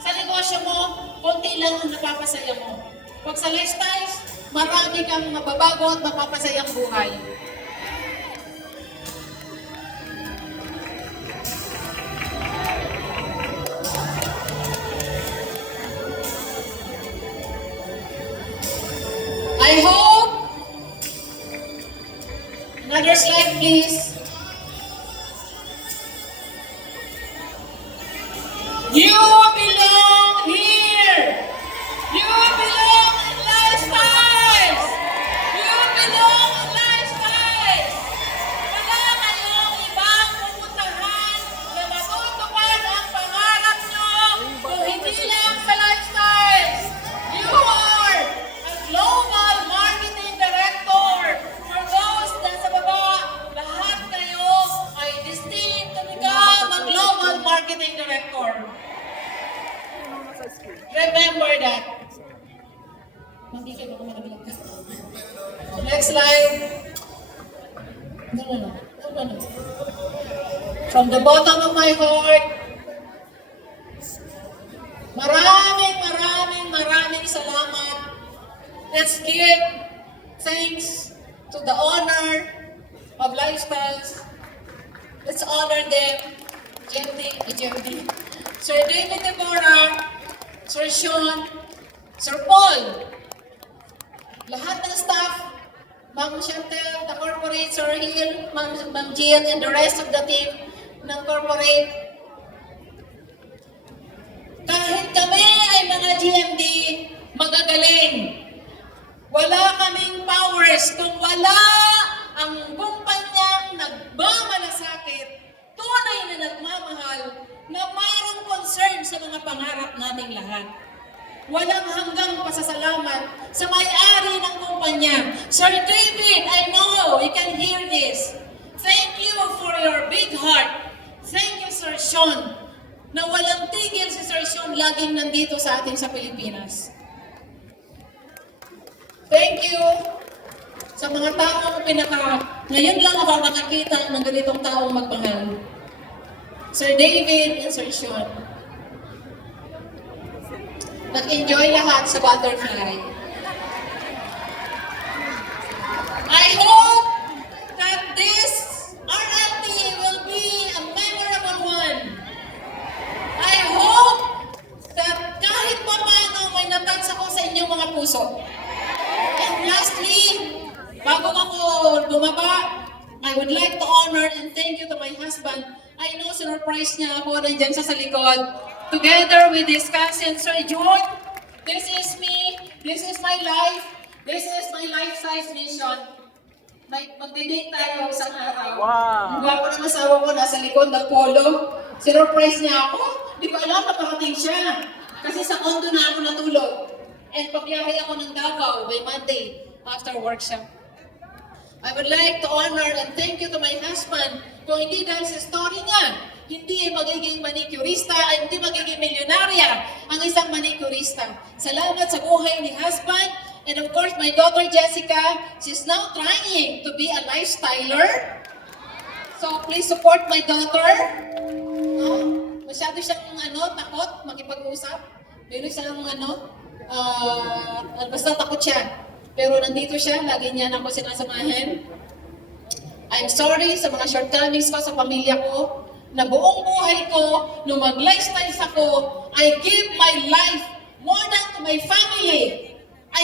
Sa negosyo mo, konti lang ang napapasaya mo. Pag sa lifestyles, marami kang mababago at mapapasayang buhay. I hope, another slide please. You belong here. You belong in lifestyles. You belong in lifestyles. Wala kayong ibang pupuntahan na matutupad ang pangarap nyo kung hindi lang sa lifestyles. You are a global marketing director. For those na sa baba, lahat kayo ay destined to become a global marketing director. Remember that. Hindi kayo makabilang ka. Next slide. No. From the bottom of my heart, maraming salamat. Let's give thanks to the owner of Lifestyles. Let's honor them. GMD. Sir David Deborah, Sir Sean, Sir Paul, lahat ng staff, Ma'am Chantel, the corporate, Sir Hill, Ma'am Jill, and the rest of the team ng corporate. Kahit kami ay mga GMD, magagaling. Wala kaming powers kung wala ang kumpanyang nagmamalasakit, tunay na nagmamahal, na mayroong concern sa mga pangarap nating lahat. Walang hanggang pasasalamat sa may-ari ng kumpanya. Sir David, I know you can hear this. Thank you for your big heart. Thank you, Sir Sean, na walang tigil si Sir Sean laging nandito sa atin sa Pilipinas. Thank you sa mga taong ngayon lang ako nakakita ng ganitong taong magmahal. Sir David and Sir Sean. Nag-enjoy lahat sa butterfly. I hope that this RLT will be a memorable one. I hope that kahit pa paano may natouch ako sa inyong mga puso. And lastly, bago ako bumaba, I would like to honor and thank you to my husband. I know surprise niya ako nandiyan siya sa likod. Together with his cousin, Sir John, this is me, this is my life, this is my life-size mission. Magdi-date tayo isang araw. Wow. Ang gwapo ng asawa ko nasa likod ng polo. Sinurprise niya ako. Di ko alam na parating siya. Kasi sa condo na ako natulog. And pabiyahe ako ng Davao by Monday after workshop. I would like to honor and thank you to my husband. Kung hindi dahil sa story niya, hindi magiging manicurista ay hindi magiging milyonarya ang isang manicurista. Salamat sa buhay ni husband. And of course, my daughter Jessica, she's now trying to be a lifestyler. So please support my daughter. Masyado siyang takot makipag-usap. Meron siyang basta takot siya. Pero nandito siya, lagi niya ako sinasamahan. I'm sorry sa mga shortcomings ko sa pamilya ko, na buong buhay ko, nung mag-lifestyle ako, I give my life more than to my family.